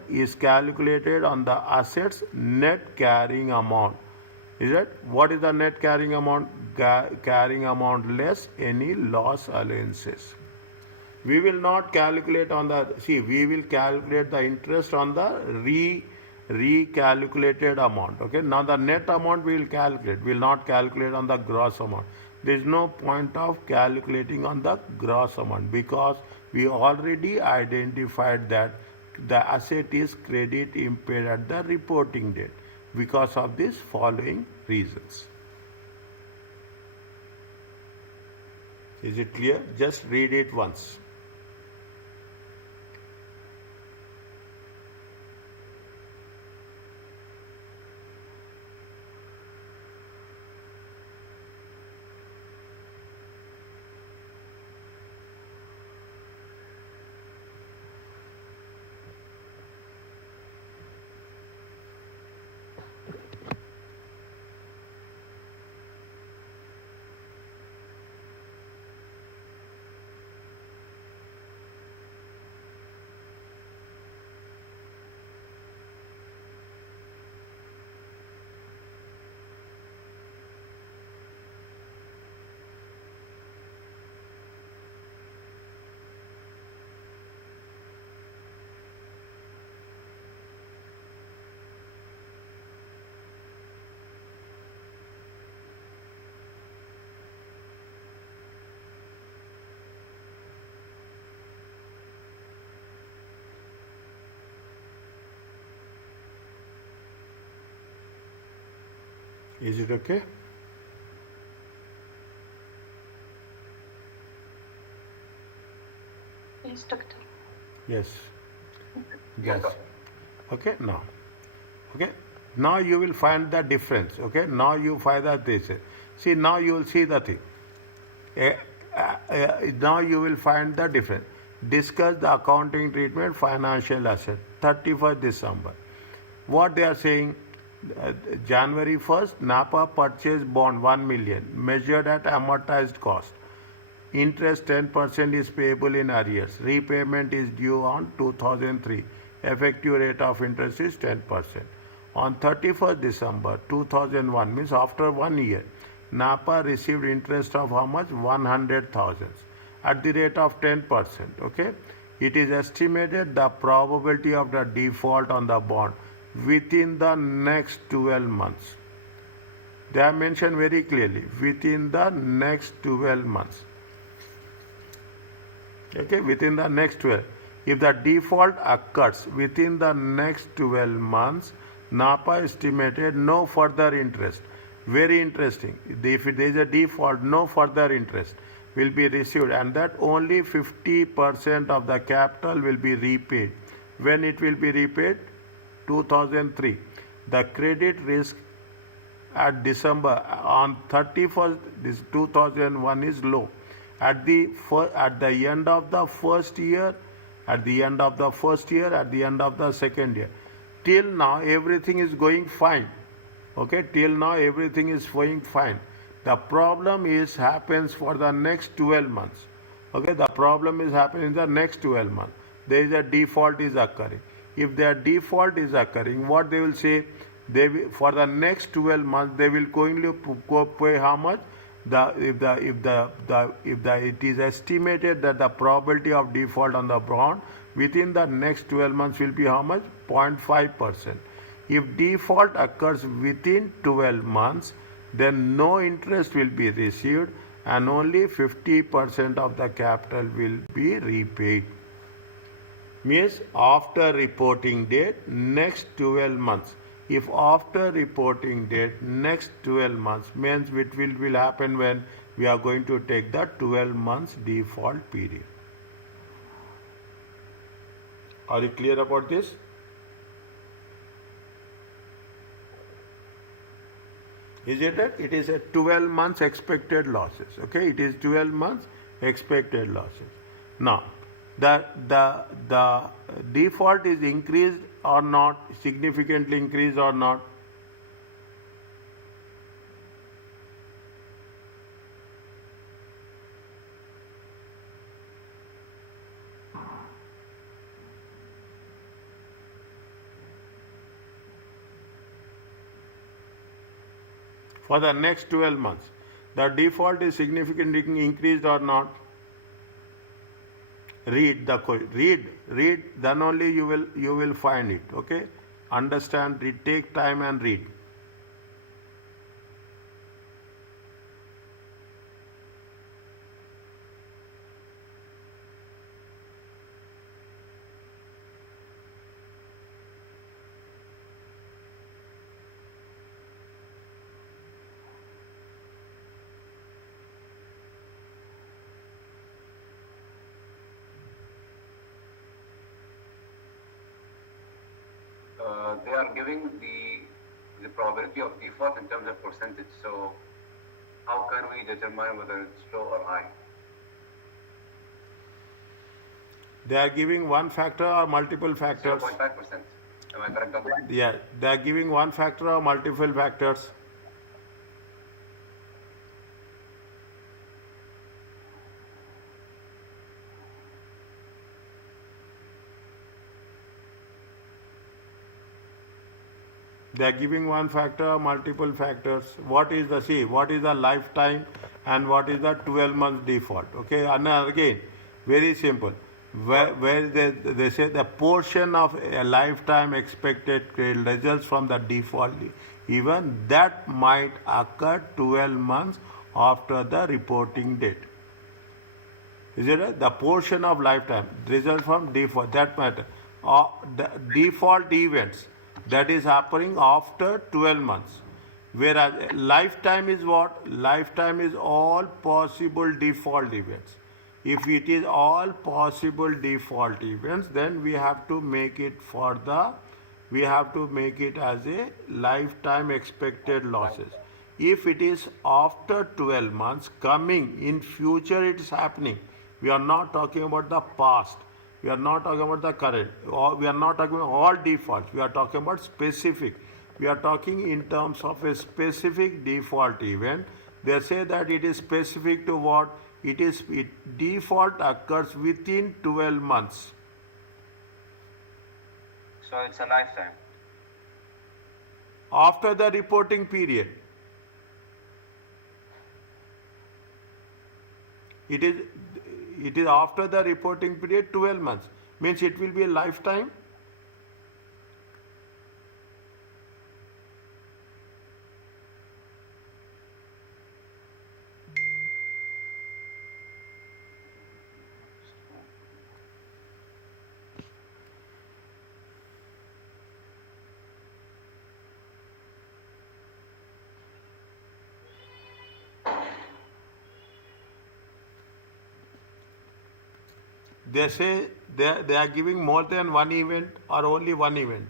is calculated on the assets net carrying amount. Is it? What is the net carrying amount? Carrying amount less any loss allowances. We will not calculate on the, we will calculate the interest on the recalculated amount. Okay, now the net amount we will calculate. We will not calculate on the gross amount. there is no point of calculating on the gross amount because we already identified that the asset is credit impaired at the reporting date because of these following reasons. Is it clear? Just read it once. Is it okay? Yes, doctor. Yes. Yes, Yes. Okay, now. Okay. Now you will find the difference. Okay. Now you find that this. See, now you will see the thing. Eh, now you will find the difference. Discuss the accounting treatment financial asset 31st December. What they are saying, January 1st, NAPA purchased bond 1 million measured at amortized cost. Interest 10% is payable in arrears. Repayment is due on 2003. Effective rate of interest is 10%. On 31st December 2001, means after 1 year, NAPA received interest of how much? 100,000 at the rate of 10%. Okay. It is estimated the probability of the default on the bond within the next 12 months. They have mentioned very clearly within the next 12 months. Okay, within the next 12. If the default occurs within the next 12 months, NAPA estimated no further interest. Very interesting. If there is a default, no further interest will be received, and that only 50% of the capital will be repaid. When it will be repaid? 2003. The credit risk at December on 31st this 2001 is low. At the end of the first year, at the end of the first year, at the end of the second year, till now everything is going fine. Okay, till now everything is going fine. The problem is happens for the next 12 months. Okay, the problem is happening in the next 12 months. There is a default is occurring. If their default is occurring, what they will say? They will, for the next 12 months they will going to pay how much? It is estimated that the probability of default on the bond within the next 12 months will be how much? 0.5%. If default occurs within 12 months, then no interest will be received and only 50% of the capital will be repaid. Means after reporting date, next 12 months. If after reporting date, next 12 months, means it will happen when we are going to take the 12 months default period. Are you clear about this? Is it that? It is a 12 months expected losses. Okay, it is 12 months expected losses. Now, the default is increased or not, significantly increased or not? For the next 12 months, the default is significantly increased or not? Read the read, then only you will find it. Okay, understand, read, take time and read. They are giving the probability of default in terms of percentage. So how can we determine whether it's low or high? They are giving one factor or multiple factors? 0.5%. Am I correct, Doctor? Yeah, they are giving one factor or multiple factors? They are giving one factor or multiple factors. What is the lifetime and what is the 12 month default? Okay, and again, very simple. Where they say the portion of a lifetime expected credit results from the default, even that might occur 12 months after the reporting date. Is it right? The portion of lifetime results from default, that matter. The default events that is happening after 12 months. Whereas lifetime is what? Lifetime is all possible default events. If it is all possible default events, then we have to make it as a lifetime expected losses. If it is after 12 months coming in future, it is happening. We are not talking about the past. We are not talking about the current. Or we are not talking about all defaults. We are talking about specific. We are talking in terms of a specific default event. They say that it is specific to what? Default occurs within 12 months. So it's a lifetime. After the reporting period. It is after the reporting period 12 months. Means it will be a lifetime. They say they are giving more than one event or only one event.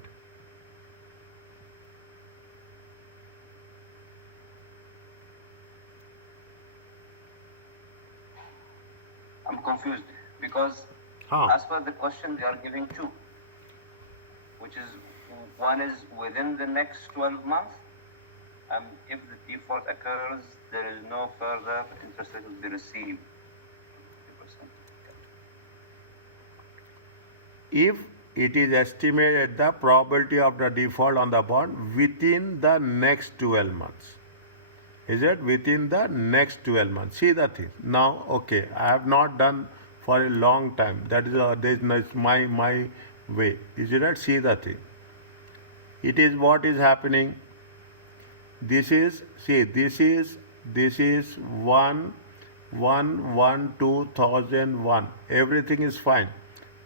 I'm confused because as per the question, they are giving two, which is one is within the next 12 months. If the default occurs, there is no further interest rate will be received. If it is estimated the probability of the default on the bond within the next 12 months. Is it within the next 12 months? See the thing. Now, okay, I have not done for a long time. That is my way. Is it right? See the thing. It is what is happening. This is 1/1/2001. Everything is fine.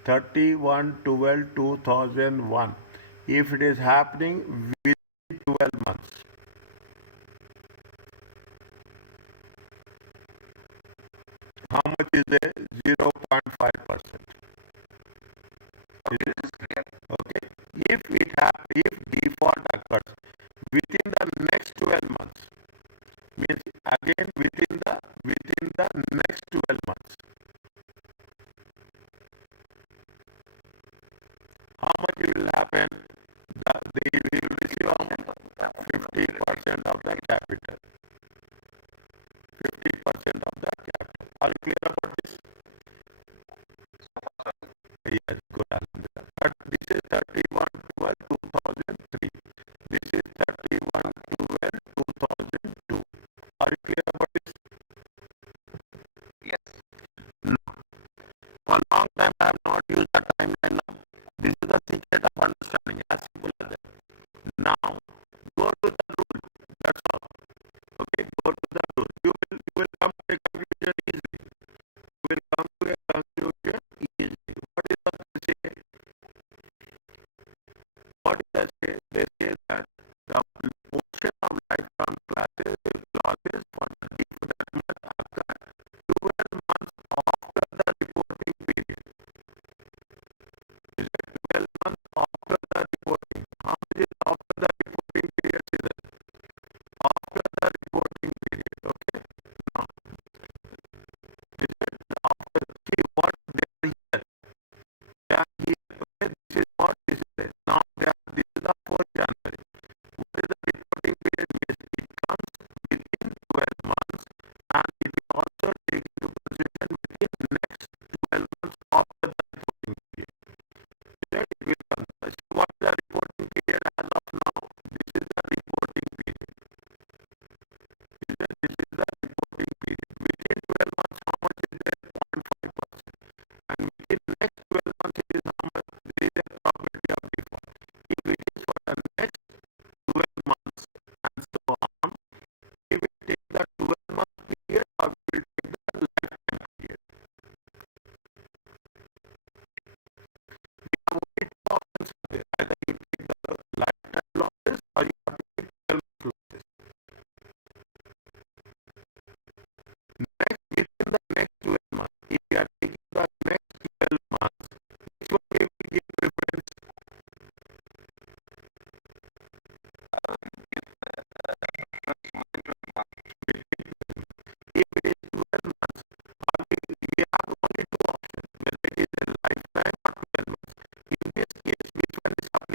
31/12/2001. If it is happening within 12 months. How much is there? 0.5%. Okay. If default occurs within the next 12 months, means again within the next 12 months, how much will happen? They will receive 50% of the capital. 50% of the capital. Are you clear about this? Yes, good. But this is 31/12/2003. This is 31/12/2002. Are you clear about this? Yes. No. For a long time I have not used the timeline now. This is the secret of understanding, as simple as that. Now, go to the rule. That's all. Okay, go to the rule. You will come to a conclusion easily. You will come to a conclusion easily. What is the say? What is the say? They say that the portion of lifetime classes clauses for the default that must occur 12 months after the reporting period. see what they are here. They are here. Okay, this is what this is. Now this is the 4th January. What is the reporting period? It comes within 12 months and it will also take into consideration within next 12 months after the reporting period. Then it will come. See what is the reporting period as of now? This is the reporting period. This is the reporting period. Within 12 months, how much is there? 0.5%. And within next 12 months, it is how much? There is a probability of default. If it is for the next 12 months and so on, we will take the 12-month period or we will take the lifetime period. We have only two options there. Either you take the lifetime losses or you have to take 12-month losses. Within the next 12 months, if we are taking the next 12 months, which one we will give preference? If it is 12 months, we have only two options, whether it is a lifetime or 12 months. In this case, which one is applicable?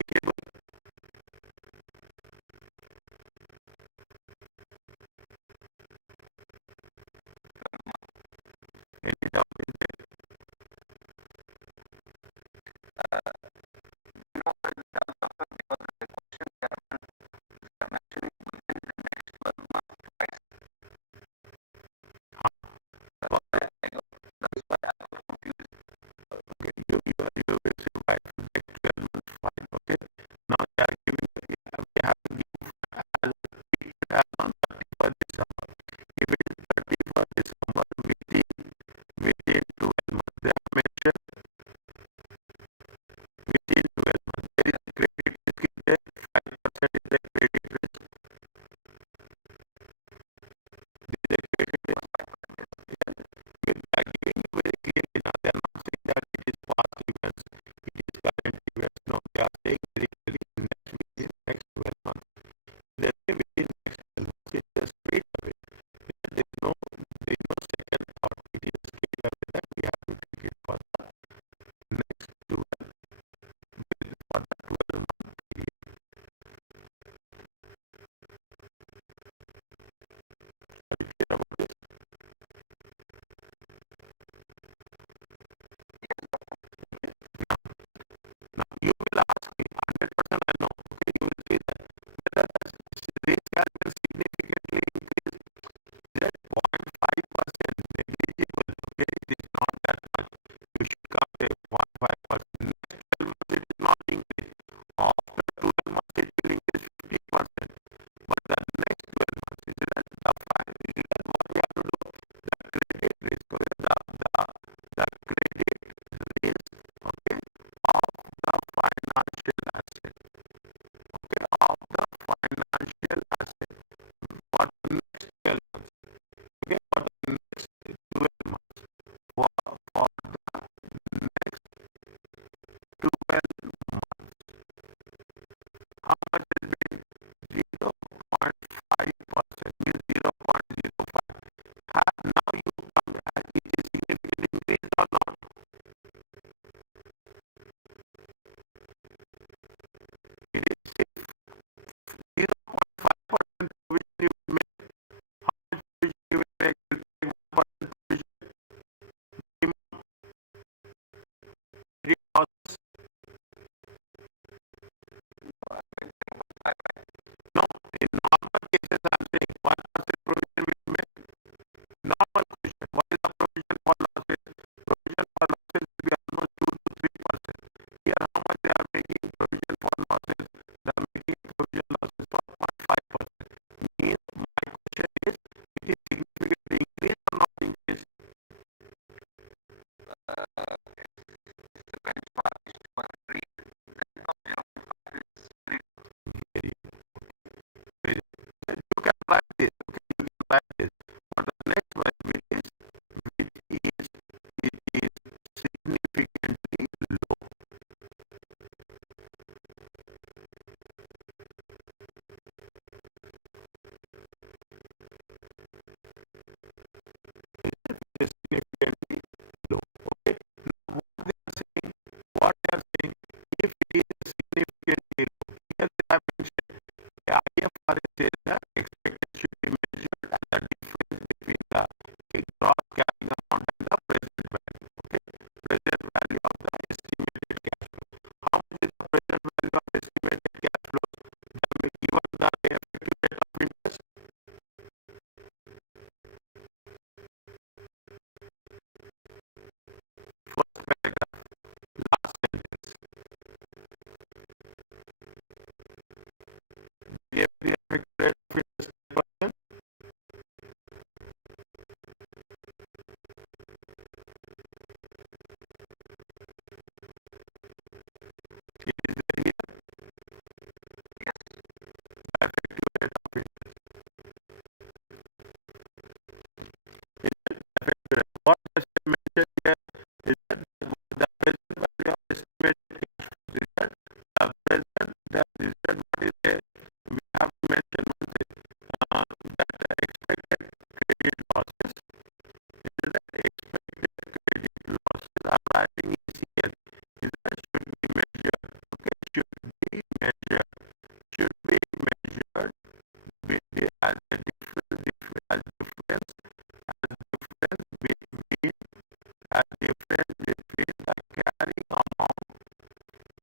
difference between the carrying amount,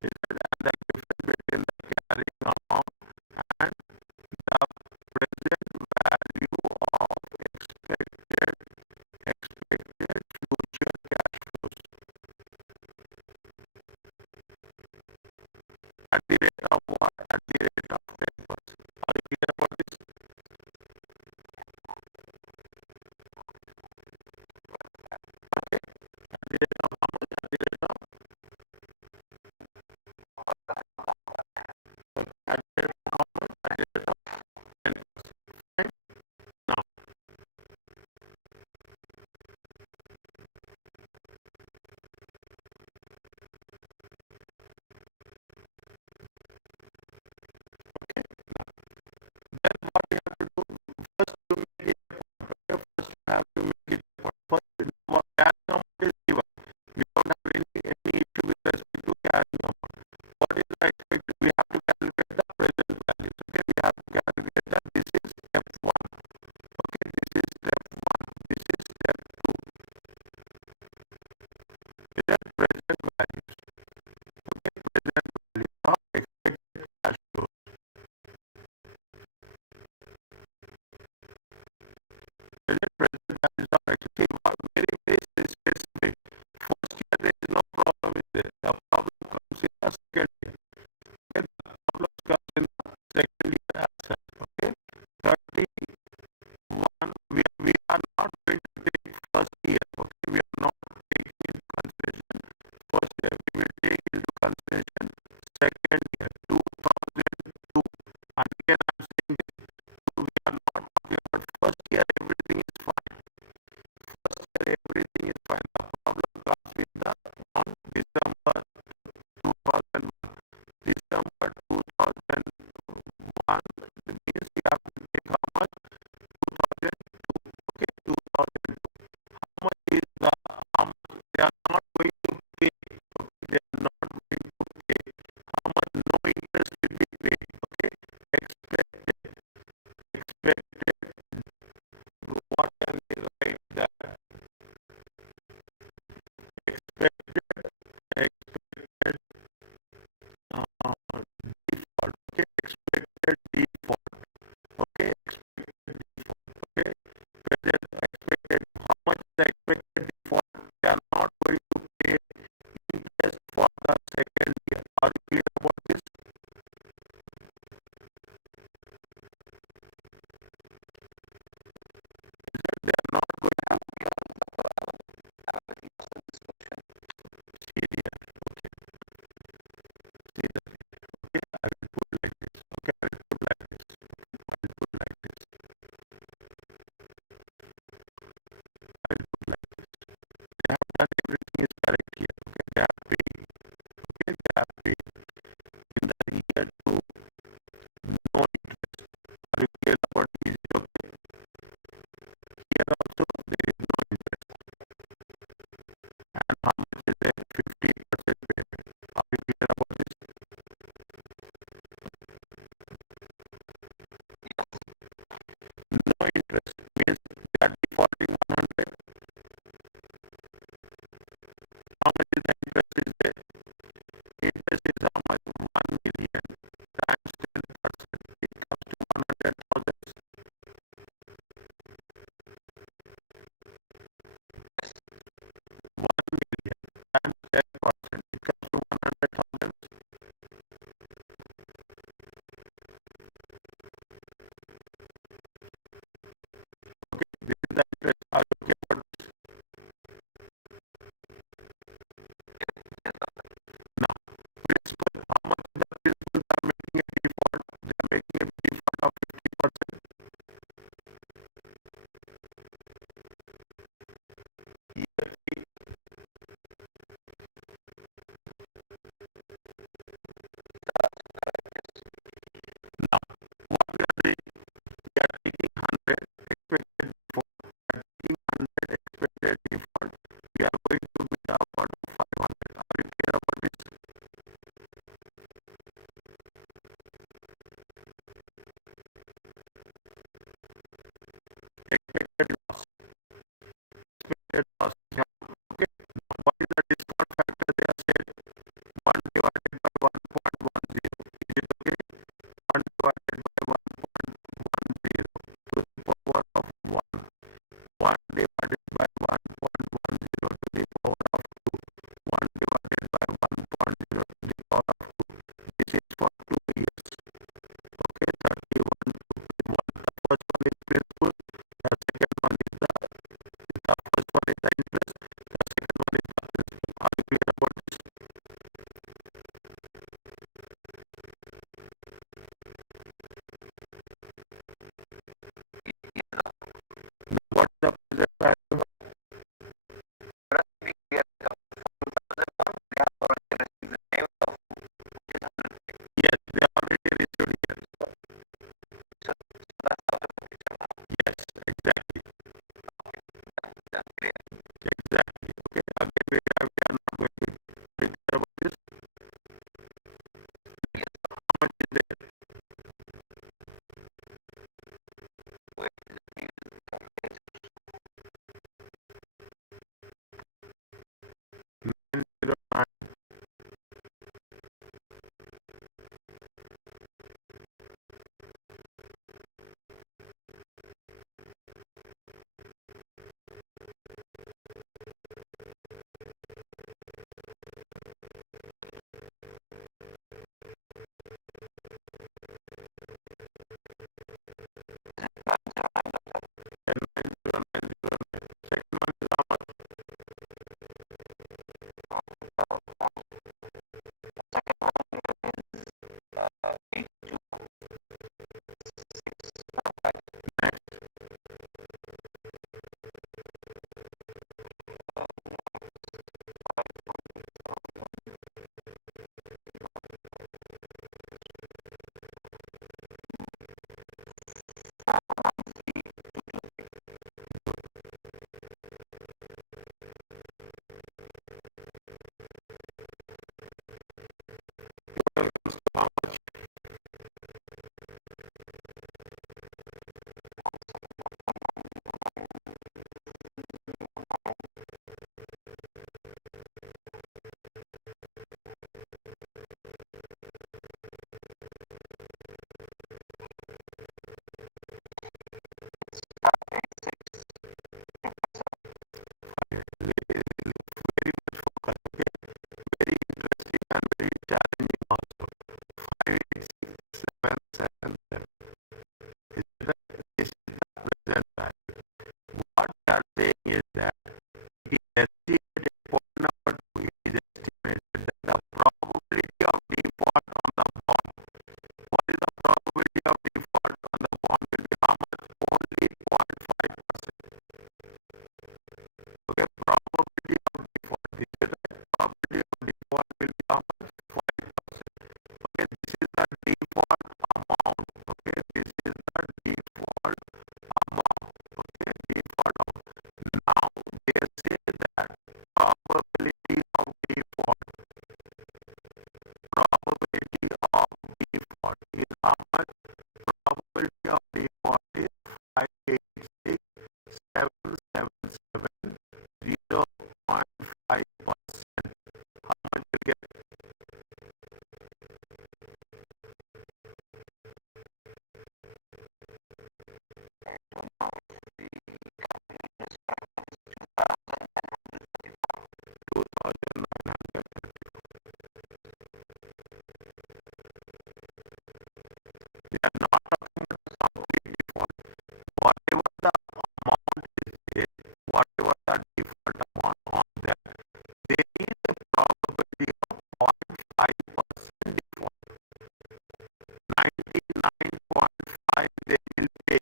is it, and the difference between the carrying amount and the present value of expected future cash flows at the rate of what? At the rate of 10%. Are you clear about this? Okay. At the rate of how much? At the rate of at the rate of how much? At the rate of 10%. Right? Now, okay. Then what you have to do? First, to make it okay, first you have to make it first what carrying amount is given. We don't have any issue with respect to carrying amount. What is the expected? We have to calculate the present values. Okay, we have to calculate that this is step one. Okay, this is step one. This is step two. Is that present values? Okay, present value of expected cash flow. Is it present values of expected? Very very specific. First year there is no problem with it. The problem comes in the second year. Okay, the problem comes in the second year as such. Okay, 31. We are not going to take first year. Okay, we are not taking into consideration first year. We will take into consideration second year, 2002. And again, I am saying this. We are not talking about first year. Everything is fine. First year, everything is fine. The problem comes with the on December 2001. December 2001 means we have to take how much? 2002. Okay, 2002. How much is the how much they are not going to pay? Okay, they are not going to pay. How much? No interest will be paid. Okay, expected. What can we write that? Expected default. Okay, expected default. Okay, expected default. Okay, present expected. How much is the expected default? They are not going to pay interest for the second year. Are you clear about this? They are not going to see here. Okay, see that. Okay, I will put like this. Okay, I will put like this. I will put like this. I will put like this. They have done everything is correct here. Okay, they have paid. Okay, they have paid. In the year two, no interest. Are you clear about this? Okay, here also there is no interest. And how much is there? 50% payment. Are you clear about this? No interest means they are defaulting 100. How much is the interest is there? Interest is how much? 1 million times 10%. It comes to 100,000. 1 million times 10%. It comes to 100,000. Okay, this is the interest. Are you okay about this? Yes, they already received. Yes, yes, exactly, exactly. Okay, again, we are not going to be clear about this. How much is there? Zero nine. Second one is how much? Very much focus. Okay, very interesting and very challenging also. 586,777. Is that this is the present value? What they are saying is that he estimated point number two is estimated that the probability of default on the bond. What is the probability of default on the bond will be how much? Only 0.5%. Okay, probability of default. This is the probability of default will be how much? 5%. Okay, this is the default amount. Okay, this is the default amount. Okay, default amount. Now they say that probability of default, probability of default is how much? Probability of default is 586,777, 0.5%. How much you get? Two thousand nine hundred. We are not talking about complete default. Whatever the amount is there, whatever the default amount on that, there is a probability of 0.5% default. 99.5 they will pay.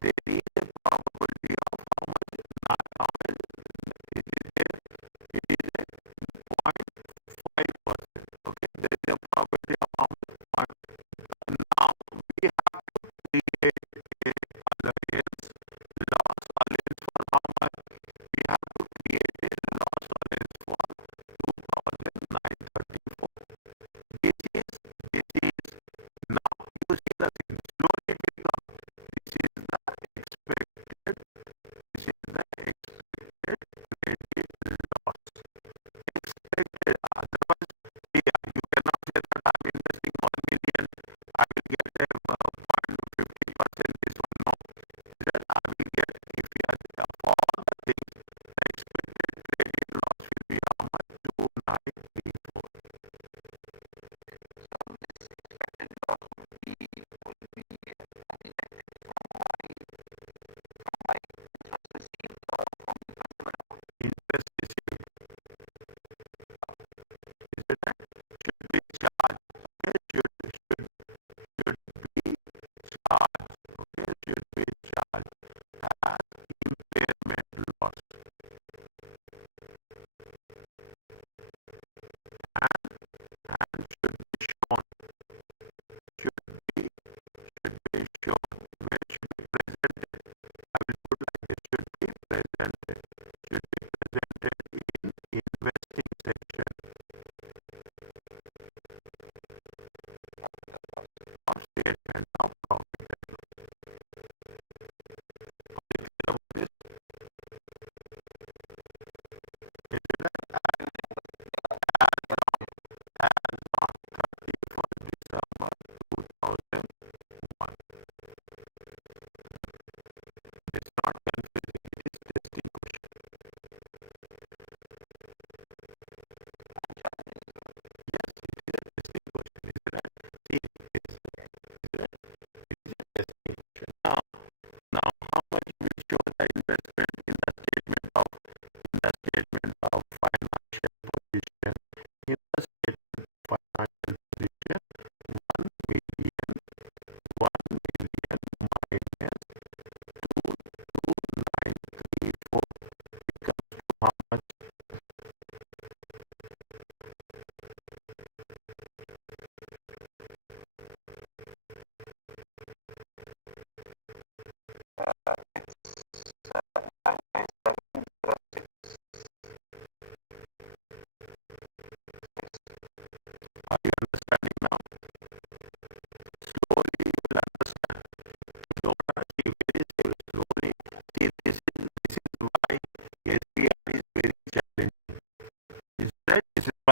There is a probability of how much? Not how much it is there. It is a 0.5%. Okay, there is a probability of how much? Now we have to create a allowance, loss allowance for how much? We have to create a loss allowance for 2,934. This is now you see the thing slowly become. This is the expected. This is the expected credit loss. Expected. Otherwise, yeah, you cannot say that I'm investing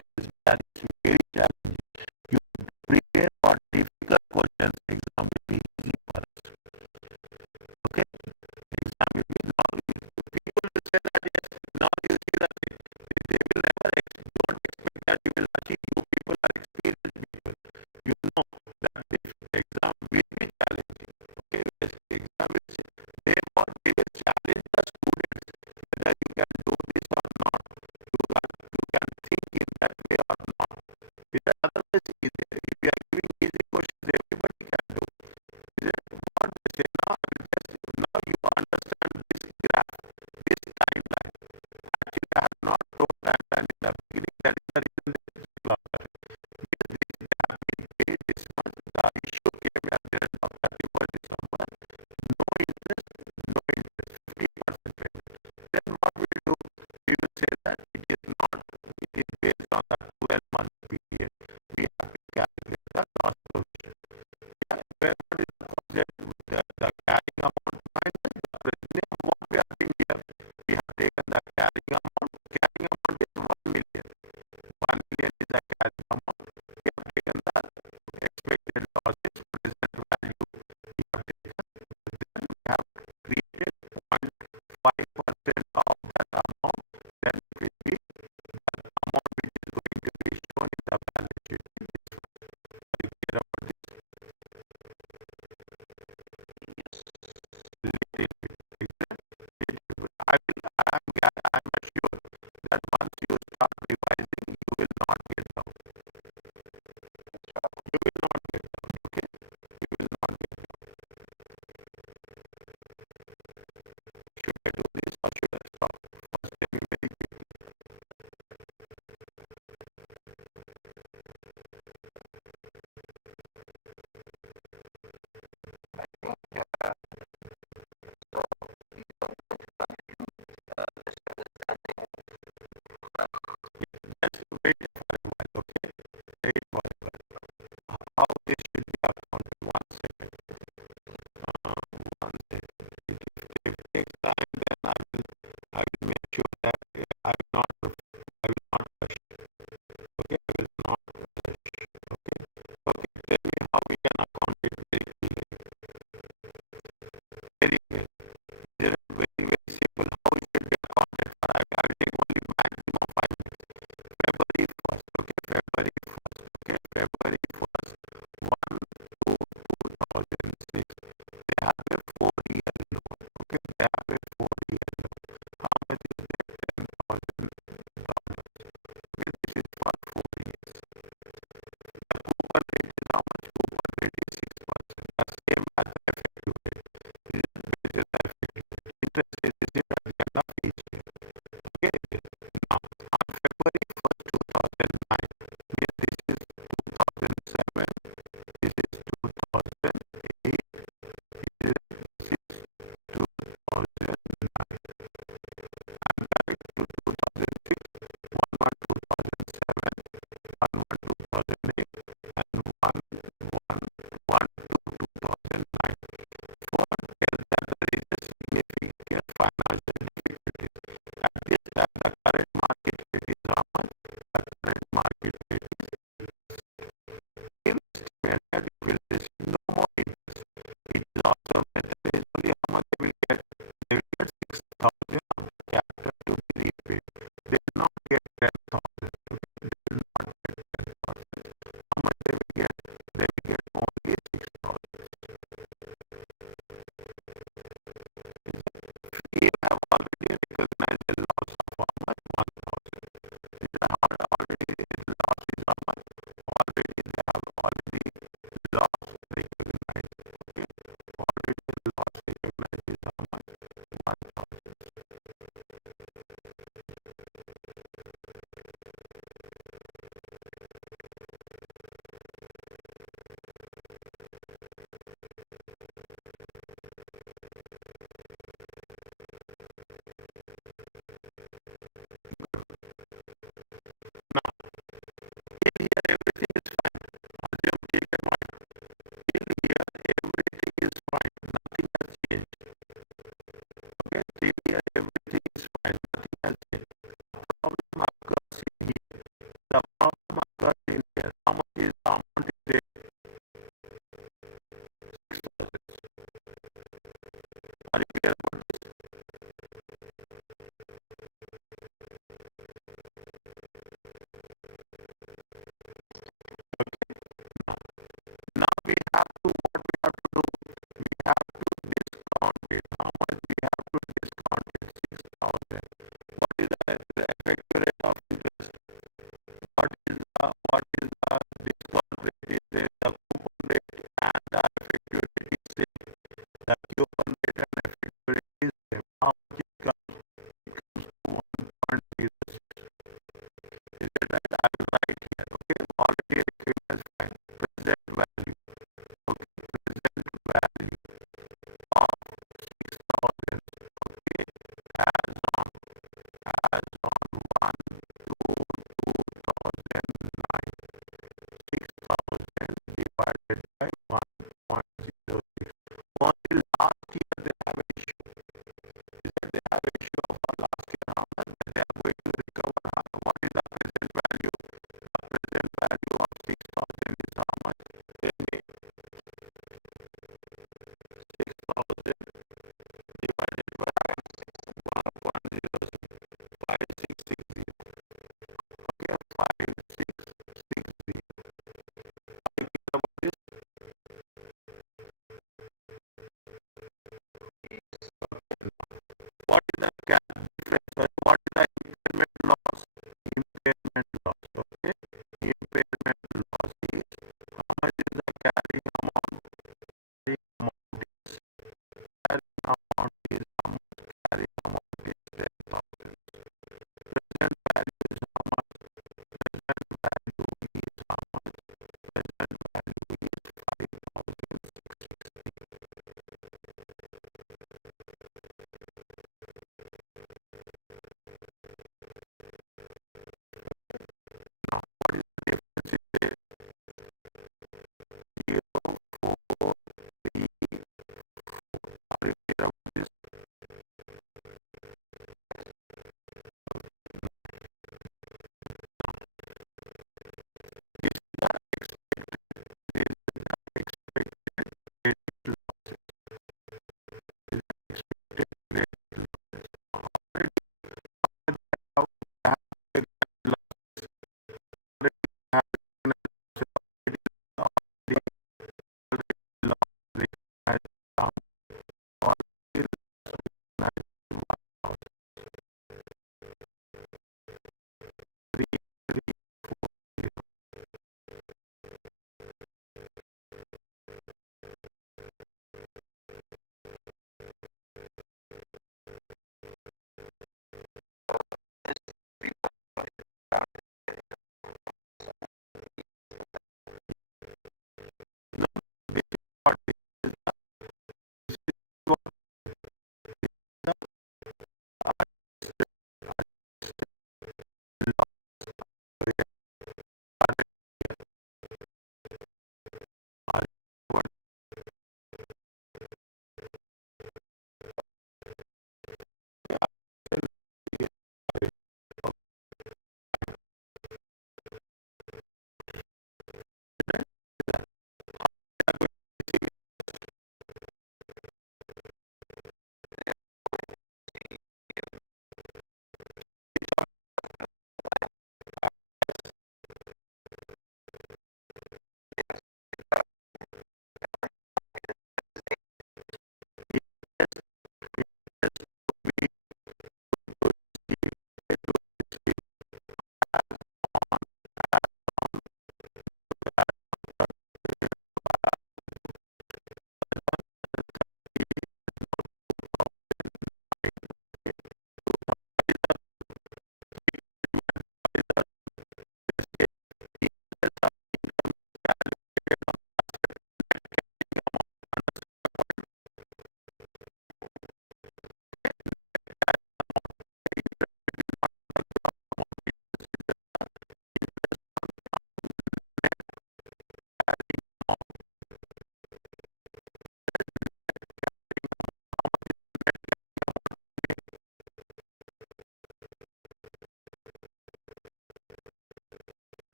exercise is very challenging. You prepare for difficult questions, exam will be easy for us. Okay? Exam will be now. People will say that yes, now you see that they will never don't expect that you will achieve. You people are experienced people. You know that the exam will be challenging. Okay? Yes, the exam is therefore we will challenge the students whether you can do this or not. You can think in that way or not. Because otherwise, if you are giving easy questions, everybody can do. What they say now, now you understand this graph, this timeline. Actually, I have not told that and in the beginning. That is the reason this is longer. Because this gap in pay this month, the issue came at the end of 31st December. No interest, no interest, 50%. Then what we do, we will say that it is not, it is based on the 12-month period. We have to calculate the gross provision. Yeah, where what is the project, the carrying amount minus the present amount we are taking here. We have taken the carrying amount. Carrying amount is 1 million. 1 million is the carrying amount. We have taken the expected losses present value. We have taken, then we have created 0.5% of that amount. Then it will be the amount which is going to be